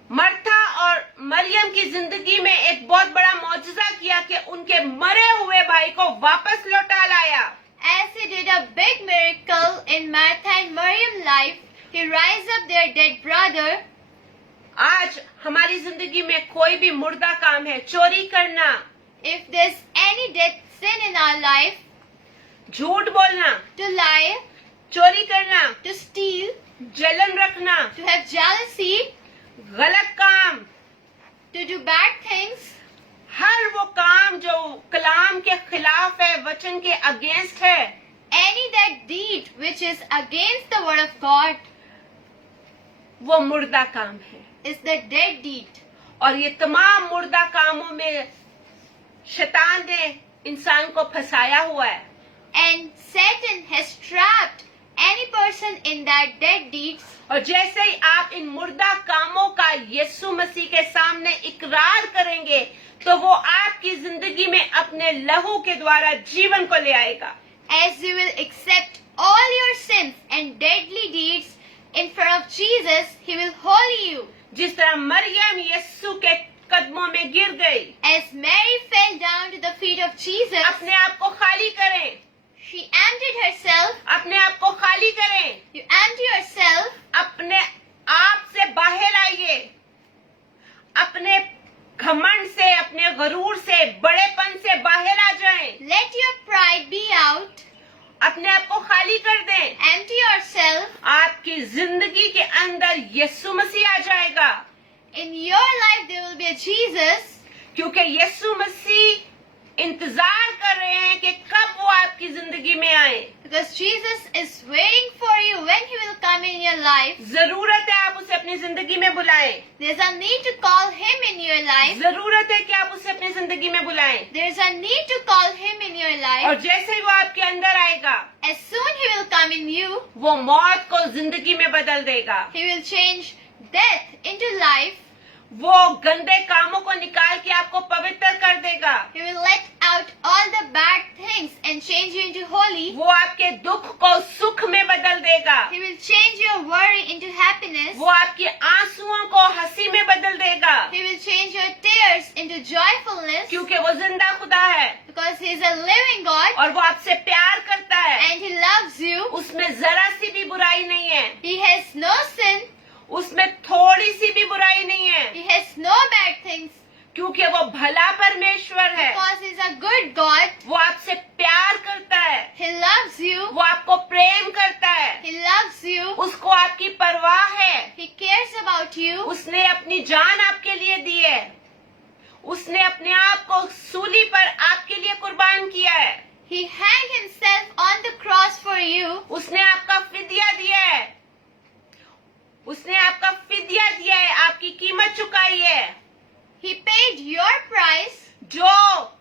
मर्था और मरियम की जिंदगी में एक बहुत बड़ा मौजज़ा किया कि उनके मरे हुए भाई को वापस लौटा लाया। as He did a big miracle in Martha and Miriam's life. He raised up their dead brother. आज हमारी जिंदगी में कोई भी मुर्दा काम है, चोरी करना, If there's any dead sin in our life, झूठ बोलना, to lie, चोरी करना, to steal, जलन रखना, to have jealousy, गलत काम, to do bad things, हर वो काम जो कलाम के खिलाफ है, वचन के अगेंस्ट है, any that deed which is against the word of God वो मुर्दा काम है। is the dead deed. और ये तमाम मुर्दा कामों में शैतान ने इंसान को फंसाया हुआ है। And Satan has trapped any person in that dead deeds. और जैसे ही आप इन मुर्दा कामों का यीशु मसीह के सामने इकरार करेंगे तो वो आपकी जिंदगी में अपने लहू के द्वारा जीवन को ले आएगा। As you will accept all your sins and deadly deeds in front of Jesus, He will holy you. जिस तरह मरियम यीशु के कदमों में गिर गई, As Mary fell down to the feet of Jesus, अपने आप को खाली करें, she emptied herself. अपने आप को खाली करें, You empty yourself. अपने आप से बाहर आइए, अपने घमंड से, अपने गरूर से, बड़ेपन से बाहर आ जाएं, Let your pride be out. अपने आप को खाली कर दें। Empty yourself. आपकी जिंदगी के अंदर यीशु मसीह आ जाएगा, In your life there will be a Jesus, क्योंकि यीशु मसीह इंतजार कर रहे हैं कि कब वो आपकी जिंदगी में आए। because Jesus is waiting for you when He will come in your life. जरूरत है आप उसे अपनी जिंदगी में बुलाएं, There's a need to call Him in your life. जरूरत है कि आप उसे अपनी जिंदगी में बुलाएं, There's a need to call Him in your और life. जैसे ही वो आपके अंदर आएगा As soon He will come in you, वो मौत को जिंदगी में बदल देगा, He will change death into life. वो गंदे कामों को निकाल के आपको पवित्र कर देगा, He will let out all the bad things and change you into holy. वो आपके दुख को सुख में बदल देगा, He will change your worry into happiness. वो आपके आंसुओं को हंसी में बदल देगा, He will change your tears into joyfulness क्योंकि वो जिंदा खुदा है because He is a living God और वो आपसे प्यार करता है। and He loves you. उसमें जरा सी भी बुराई नहीं है, He has no sin. उसमें थोड़ी सी भी बुराई नहीं है, He has no bad things क्योंकि वो भला परमेश्वर है। because He is a good God. वो आपसे प्यार करता है, He loves you. वो आपको प्रेम करता है, He loves you. उसको आपकी परवाह है। He cares about you. उसने अपनी जान आपके लिए दी है, उसने अपने आप को सूली पर आपके लिए कुर्बान किया है, He hanged Himself on the cross for you. उसने आपका फिदिया दिया है, उसने आपका फिदिया दिया है, आपकी कीमत चुकाई है। He paid your price. जो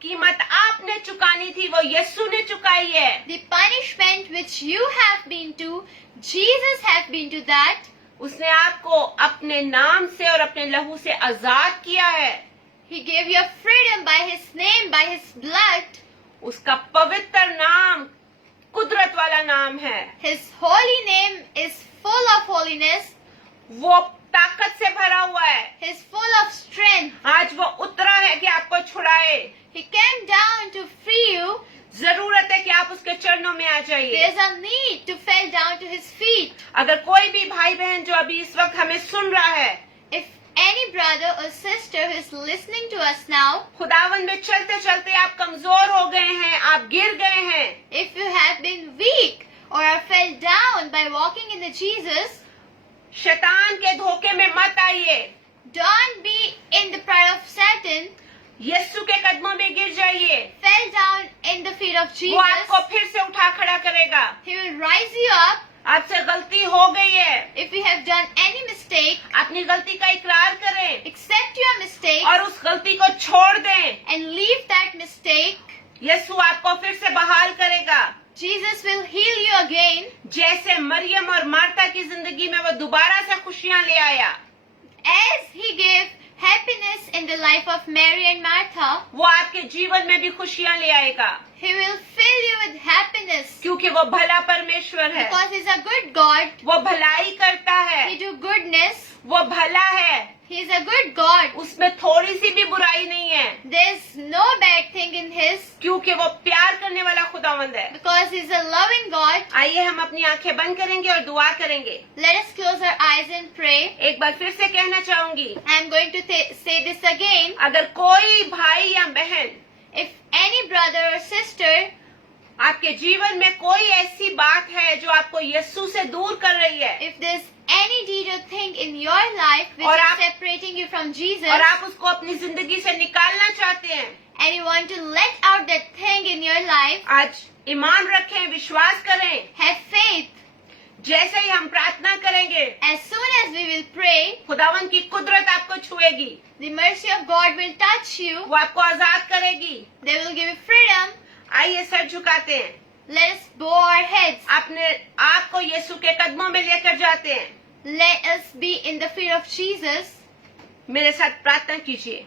कीमत आपने चुकानी थी वो यीशु ने चुकाई है। The punishment which you have been to, Jesus have been to that. उसने आपको अपने नाम से और अपने लहू से आजाद किया है। He gave you freedom by His name, by His blood. उसका पवित्र नाम कुदरत वाला नाम है, His holy name is full of holiness. वो ताकत से भरा हुआ है। He is full of strength. आज वो उतरा है कि आपको छुड़ाए। He came down to free you. जरूरत है कि आप उसके चरणों में आ जाइए। There is a need to fall down to His feet. अगर कोई भी भाई बहन जो अभी इस वक्त हमें सुन रहा है, If any brother or sister who is listening to us now, खुदावन में चलते चलते आप कमजोर हो गए हैं, आप गिर गए हैं, if you have been weak or are fell down by walking in the Jesus, शैतान के धोखे में मत आइए। don't be in the pride of Satan. यीशु के कदमों में गिर जाइए, Fell down in the feet of वो आपको Jesus. फिर से उठा खड़ा करेगा। He will rise you up. आपसे गलती हो गई है, If you have done any mistake, अपनी गलती का इकरार करें accept your mistake और उस गलती को छोड़ दें। and leave that mistake. यीशु आपको फिर से बहाल करेगा। Jesus will heal you again जैसे मरियम और मार्था की जिंदगी में वो दोबारा से खुशियां ले आया, as he gave happiness in the life of Mary and Martha. वो आपके जीवन में भी खुशियां ले आएगा, He will fill you with happiness क्योंकि वो भला परमेश्वर है, because he's a good God. वो भलाई करता है, He do goodness. वो भला है, He is a good God. उसमें थोड़ी सी भी बुराई नहीं है, There's no bad thing in his क्योंकि वो प्यार करने वाला खुदावंद है। because he's a loving God. आइए हम अपनी आंखें बंद करेंगे और दुआ करेंगे। Let us close our eyes and pray. एक बार फिर से कहना चाहूंगी, I'm going to say this again. अगर कोई भाई या बहन If any brother or sister, आपके जीवन में कोई ऐसी बात है जो आपको यीशु से दूर कर रही है, if there's any deed or thing in your life which और is आप- separating you from Jesus, और आप उसको अपनी जिंदगी से निकालना चाहते हैं, and you want to let out that thing in your life, आज ईमान रखें, विश्वास करें। have faith. जैसे ही हम प्रार्थना करेंगे, As soon as we will pray, खुदावन की कुदरत आपको छुएगी, the mercy of God will touch you. वो आपको आजाद करेगी। They will give you freedom. आइए सर झुकाते हैं, Let us bow our heads. अपने आप को यीशु के कदमों में लेकर जाते हैं। Let us be in the fear of Jesus. मेरे साथ प्रार्थना कीजिए।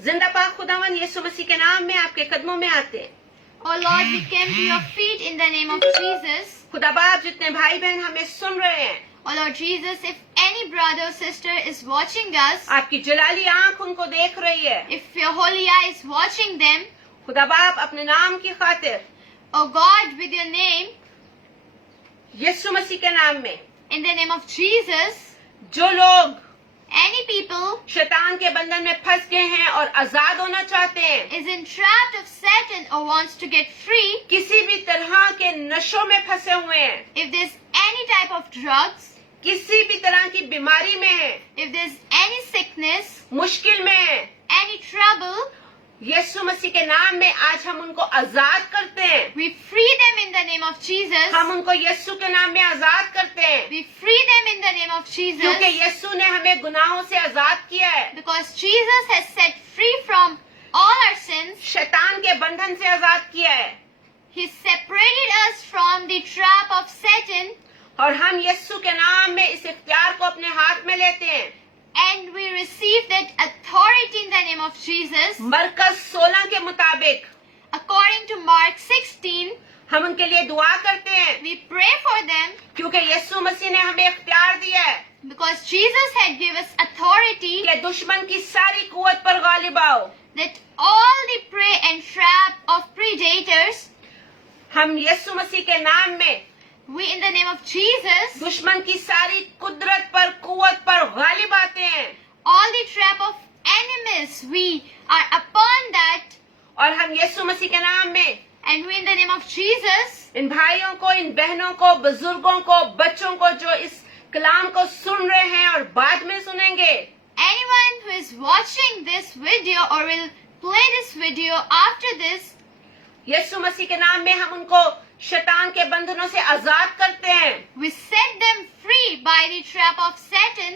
जिंदा पाक खुदावन यीशु मसीह के नाम में आपके कदमों में आते हैं। Oh Lord, we came to your feet in the name of Jesus. खुदा बाप, जितने भाई बहन हमें सुन रहे हैं, Oh Lord Jesus, if any brother or sister is watching us, आपकी जलाली आंख उनको देख रही है, if your holy eye is watching them, खुदा बाप अपने नाम की खातिर oh God, with your name, यीशु मसीह के नाम में in the name of Jesus, जो लोग any people शैतान के बंधन में फंस गए हैं और आजाद होना चाहते हैं, is entrapped of Satan or wants to get free, किसी भी तरह के नशों में फंसे हुए हैं, if there's any type of drugs, किसी भी तरह की बीमारी में है, if there's any sickness, मुश्किल में है, any trouble, यीशु मसीह के नाम में आज हम उनको आजाद करते हैं। we free them in the name of Jesus. हम उनको यीशु के नाम में आजाद करते हैं, We free them in the name of क्योंकि Jesus यीशु ने हमें गुनाहों से आजाद किया है, because Jesus has set free from all our sins. शैतान के बंधन से आजाद किया है, He separated us from the trap of Satan, और हम यीशु के नाम में इस इख्तियार को अपने हाथ में लेते हैं। and we receive that authority in the name of Jesus. मरकज 16 के मुताबिक According to Mark 16, हम उनके लिए दुआ करते हैं, we pray for them क्योंकि यीशु मसीह ने हमें इख्तियार दिया है because Jesus had given us authority कि दुश्मन की सारी कुव्वत पर गालिब आओ। that all the prey and trap of predators, हम यीशु मसीह के नाम में we in the name of Jesus, दुश्मन की सारी कुदरत पर, कुव्वत पर गालिब आते हैं, all the trap of enemies, we are upon that, और हम यीशु मसीह के नाम में and we in the name of Jesus, इन भाइयों को, इन बहनों को, बुजुर्गों को, बच्चों को जो इस कलाम को सुन रहे हैं और बाद में सुनेंगे, anyone who is watching this video or will play this video after this, यीशु मसीह के नाम में हम उनको शैतान के बंधनों से आजाद करते हैं। we set them free by the trap of Satan.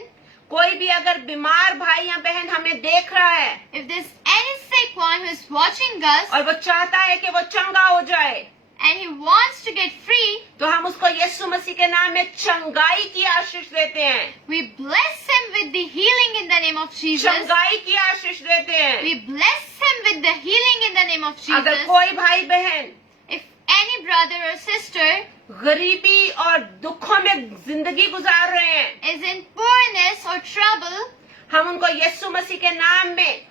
कोई भी अगर बीमार भाई या बहन हमें देख रहा है If there's any sick one who is watching us और वो चाहता है कि वो चंगा हो जाए, and he wants to get free, तो हम उसको यीशु मसीह के नाम में चंगाई की आशीष देते हैं, we bless him with the healing in the name of Jesus. चंगाई की आशीष देते हैं। We bless him with the healing in the name of अगर Jesus. कोई भाई बहन If any brother or sister गरीबी और दुखों में जिंदगी गुजार रहे हैं, is in poorness or trouble, हम उनको यीशु मसीह के नाम में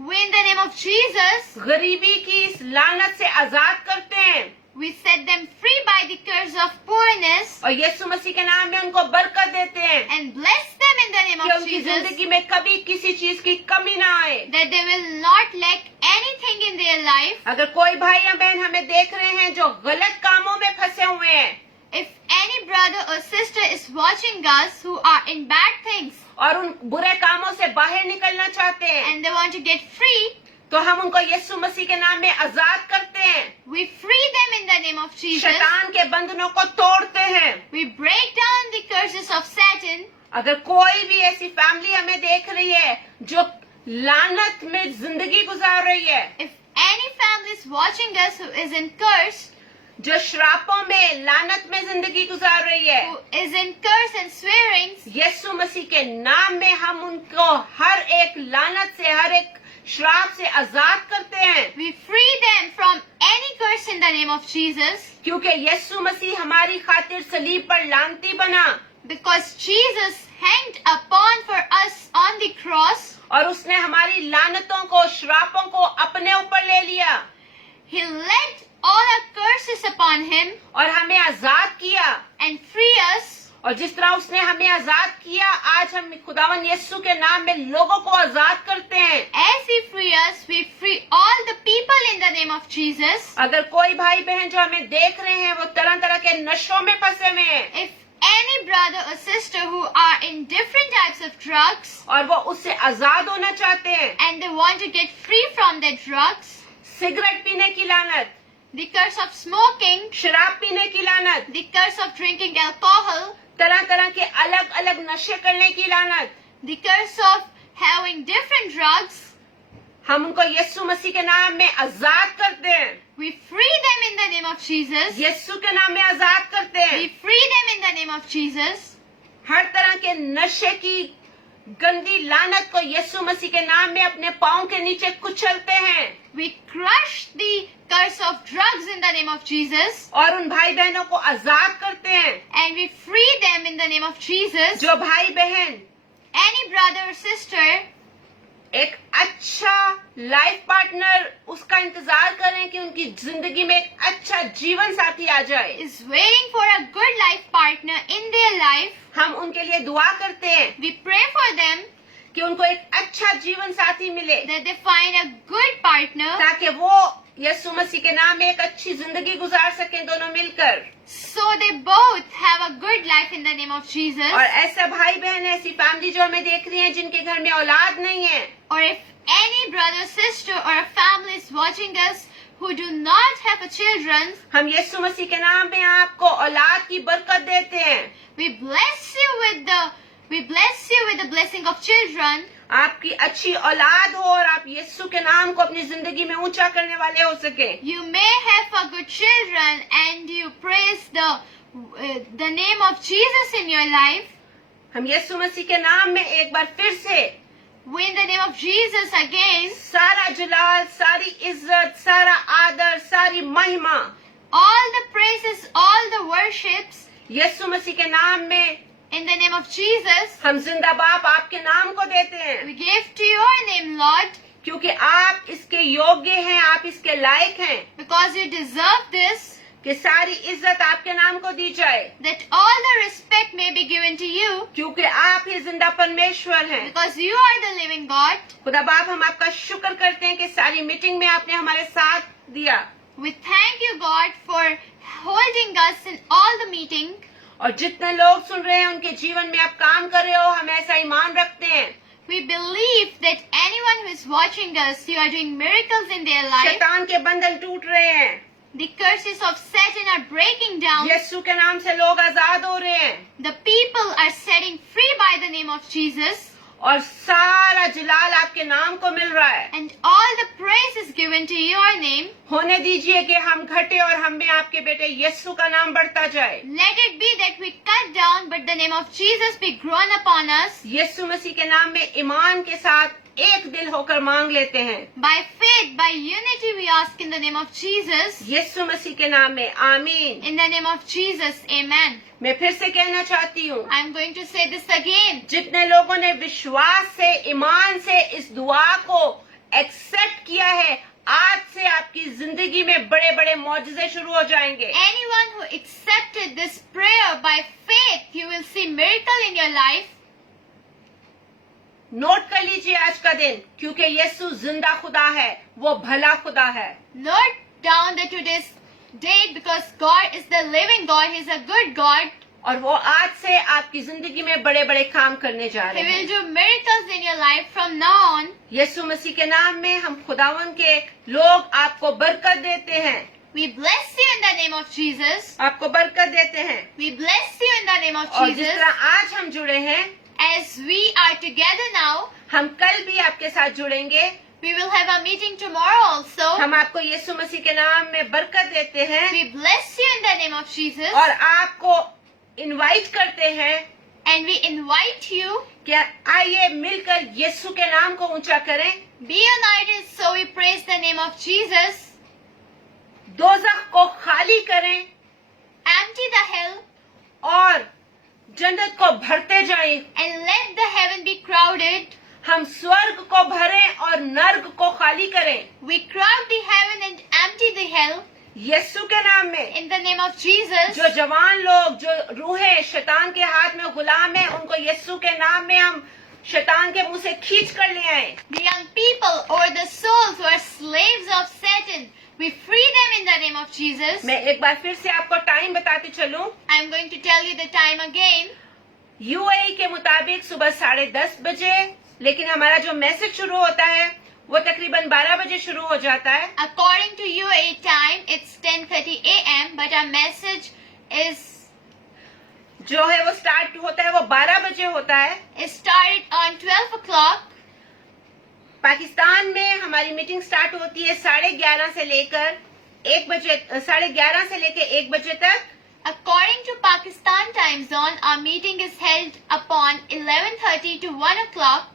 we in the name of Jesus, गरीबी की इस लानत से आजाद करते हैं, we set them free by the curse of poorness और यीशु मसीह के नाम में उनको बरकत देते हैं and bless them in the name कि of उनकी Jesus, जिंदगी में कभी किसी चीज की कमी ना आए। that they will not lack anything in their life. अगर कोई भाई या बहन हमें देख रहे हैं जो गलत कामों में फंसे हुए हैं If any brother or sister is watching us who are in bad things और उन बुरे कामों से बाहर निकलना चाहते हैं, and they want to get free, तो हम उनको यीशु मसीह के नाम में आजाद करते हैं, we free them in the name of Jesus. शैतान के बंधनों को तोड़ते हैं। We break down the curses of Satan. अगर कोई भी ऐसी फैमिली हमें देख रही है जो लानत में जिंदगी गुजार रही है, If any family is watching us who is in curse, जो श्रापों में, लानत में जिंदगी गुजार रही है, who is in curse and swearings, यीशु मसीह के नाम में हम उनको हर एक लानत से, हर एक श्राप से आजाद करते हैं, we free them from any curse in the name of Jesus, क्योंकि यीशु मसीह हमारी खातिर सलीब पर लानती बना because Jesus hanged upon for us on the cross. और उसने हमारी लानतों को, श्रापों को अपने ऊपर ले लिया He let all our curses upon him और हमें आजाद किया। and free us. और जिस तरह उसने हमें आजाद किया, आज हम खुदावन यीशु के नाम में लोगों को आजाद करते हैं। As he free us, we free all the people in the name of Jesus. अगर कोई भाई बहन जो हमें देख रहे हैं वो तरह तरह के नशों में फंसे हुए हैं If any brother or sister who are in different types of drugs और वो उससे आजाद होना चाहते हैं, and they want to get free from their drugs, cigarette पीने की लानत, the curse of smoking, शराब पीने की लानत, the curse of drinking alcohol, तरह तरह के अलग अलग नशे करने की लानत, the curse of having different drugs, हम उनको यीशु मसीह के नाम में आजाद करते हैं। we free them in the name of Jesus. यीशु के नाम में आजाद करते हैं। We free them in the name of Jesus. हर तरह के नशे की गंदी लानत को यीशु मसीह के नाम में अपने पांव के नीचे कुचलते हैं We crush the curse of drugs in the name of Jesus, और उन भाई बहनों को आजाद करते हैं। and we free them in the name of Jesus. जो भाई बहन Any brother or sister एक अच्छा लाइफ पार्टनर उसका इंतजार करें कि उनकी जिंदगी में एक अच्छा जीवन साथी आ जाए, is waiting for a good life partner in their life, हम उनके लिए दुआ करते हैं we pray for them कि उनको एक अच्छा जीवन साथी मिले, that they find a good partner ताकि वो यीशु मसीह के नाम में एक अच्छी जिंदगी गुजार सकें दोनों मिलकर। so they both have a good life in the name of Jesus. और ऐसा भाई बहन, ऐसी फैमिली जो हमें देख रही है जिनके घर में औलाद नहीं है, Or if any brother, sister or a family is watching us who do not have a children, हम यीशु मसीह के नाम में आपको औलाद की बरकत देते हैं। we bless you with the blessing of children. आपकी अच्छी औलाद हो और आप यीशु के नाम को अपनी जिंदगी में ऊंचा करने वाले हो सके। You may have a good children and you praise the name of Jesus in your life. हम यीशु मसीह के नाम में एक बार फिर से In the name of Jesus again, सारा जलाल, सारी इज्जत, सारा आदर, सारी महिमा all the praises, all the worships यीशु मसीह के नाम में in the name of Jesus, हम जिंदा बाप आपके नाम को देते हैं, we give to your name, Lord, क्योंकि आप इसके योग्य हैं, आप इसके लायक हैं because you deserve this, कि सारी इज्जत आपके नाम को दी जाए, that all the respect may be given to you, क्योंकि आप ही जिंदा परमेश्वर हैं। because you are the living God. खुदा बाप, हम आपका शुक्र करते हैं कि सारी मीटिंग में आपने हमारे साथ दिया We thank you, God, for holding us in all the meeting. और जितने लोग सुन रहे हैं उनके जीवन में आप काम कर रहे हो, हम ऐसा ईमान रखते हैं। We believe that anyone who is watching us, you are doing miracles in their life. शैतान के बंधन टूट रहे हैं, The curses of Satan are breaking down. यीशु के नाम से लोग आजाद हो रहे हैं The people are setting free by the name of Jesus. और सारा जलाल आपके नाम को मिल रहा है। And all the praise is given to your name. होने दीजिए कि हम घटे और हम में आपके बेटे यीशु का नाम बढ़ता जाए। Let it be that we cut down, but the name of Jesus be grown upon us. यीशु मसीह के नाम में ईमान के साथ एक दिल होकर मांग लेते हैं। By faith, by unity, we ask in the name of Jesus. यीशु मसीह के नाम में आमीन। In the name of Jesus, amen. मैं फिर से कहना चाहती हूँ, I'm going to say this again. जितने लोगों ने विश्वास से, ईमान से इस दुआ को एक्सेप्ट किया है, आज से आपकी जिंदगी में बड़े बड़े मौजज़े शुरू हो जाएंगे। Anyone who accepted this prayer by faith, you will see miracle in your life. Note कर लीजिए आज का दिन, क्योंकि यीशु जिंदा खुदा है, वो भला खुदा है। Note down that today's date because God is the living God. He is a good God. और वो आज से आपकी जिंदगी में बड़े बड़े काम करने जा He रहे will हैं। do miracles in your life from now on. यीशु मसीह के नाम में हम खुदावन के लोग आपको बरकत देते हैं, We bless you in the name of Jesus. आपको बरकत देते हैं। We bless you in the name of और जिस Jesus. तरह आज हम जुड़े हैं, As we are together now, हम कल भी आपके साथ जुड़ेंगे We will have a meeting tomorrow also. हम आपको यीशु मसीह के नाम में बरकत देते हैं We bless you in the name of Jesus. और आपको इनवाइट करते हैं And we invite you. कि आइए मिलकर यीशु के नाम को ऊंचा करें, Be united so we praise the name of Jesus. दोज़ख को खाली करें Empty the hell और जन्नत को भरते जाएं। and let the heaven be crowded. हम स्वर्ग को भरें और नर्क को खाली करें We crowd the heaven and empty the hell यीशु के नाम में। in the name of Jesus. जो जवान लोग जो रूहें शैतान के हाथ में गुलाम हैं, उनको यीशु के नाम में हम शैतान के मुंह से खींच कर ले आए। The young people or the souls who are slaves of Satan, we free them in the name of Jesus. मैं एक बार फिर से आपको टाइम बताते चलूं। I'm going to tell you the time again. UAE के मुताबिक सुबह 10:30 बजे, लेकिन हमारा जो मैसेज शुरू होता है वो तकरीबन 12 बजे शुरू हो जाता है। According to UAE time, it's 10:30 a.m. But our message is जो है वो स्टार्ट होता है वो 12 बजे होता है। started on 12 o'clock. पाकिस्तान में हमारी मीटिंग स्टार्ट होती है 11:30 से लेकर 1 बजे, 11:30 से लेकर 1 बजे तक। According to Pakistan time zone, our meeting is held upon 11:30 to 1 o'clock.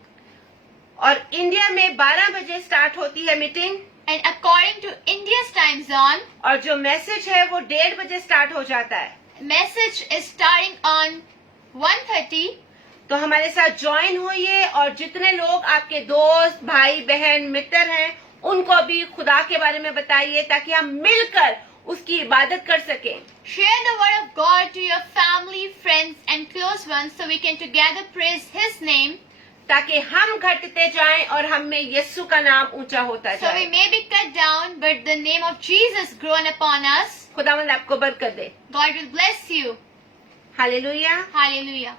और इंडिया में 12 बजे स्टार्ट होती है meeting And according to India's time zone, और जो मैसेज है वो 1:30 बजे स्टार्ट हो जाता है। message is starting on 1:30. तो हमारे साथ ज्वाइन होइए और जितने लोग आपके दोस्त भाई बहन मित्र हैं उनको भी खुदा के बारे में बताइए ताकि हम मिलकर उसकी इबादत कर सकें। Share the word of God to your family, friends and close ones so we can together praise His name. ताकि हम घटते जाएं और हम में यीशु का नाम ऊंचा होता So we जाए। may be cut down, but the name of Jesus grown upon us. खुदावंद आपको बरकत दे। God will bless you. Hallelujah. Hallelujah.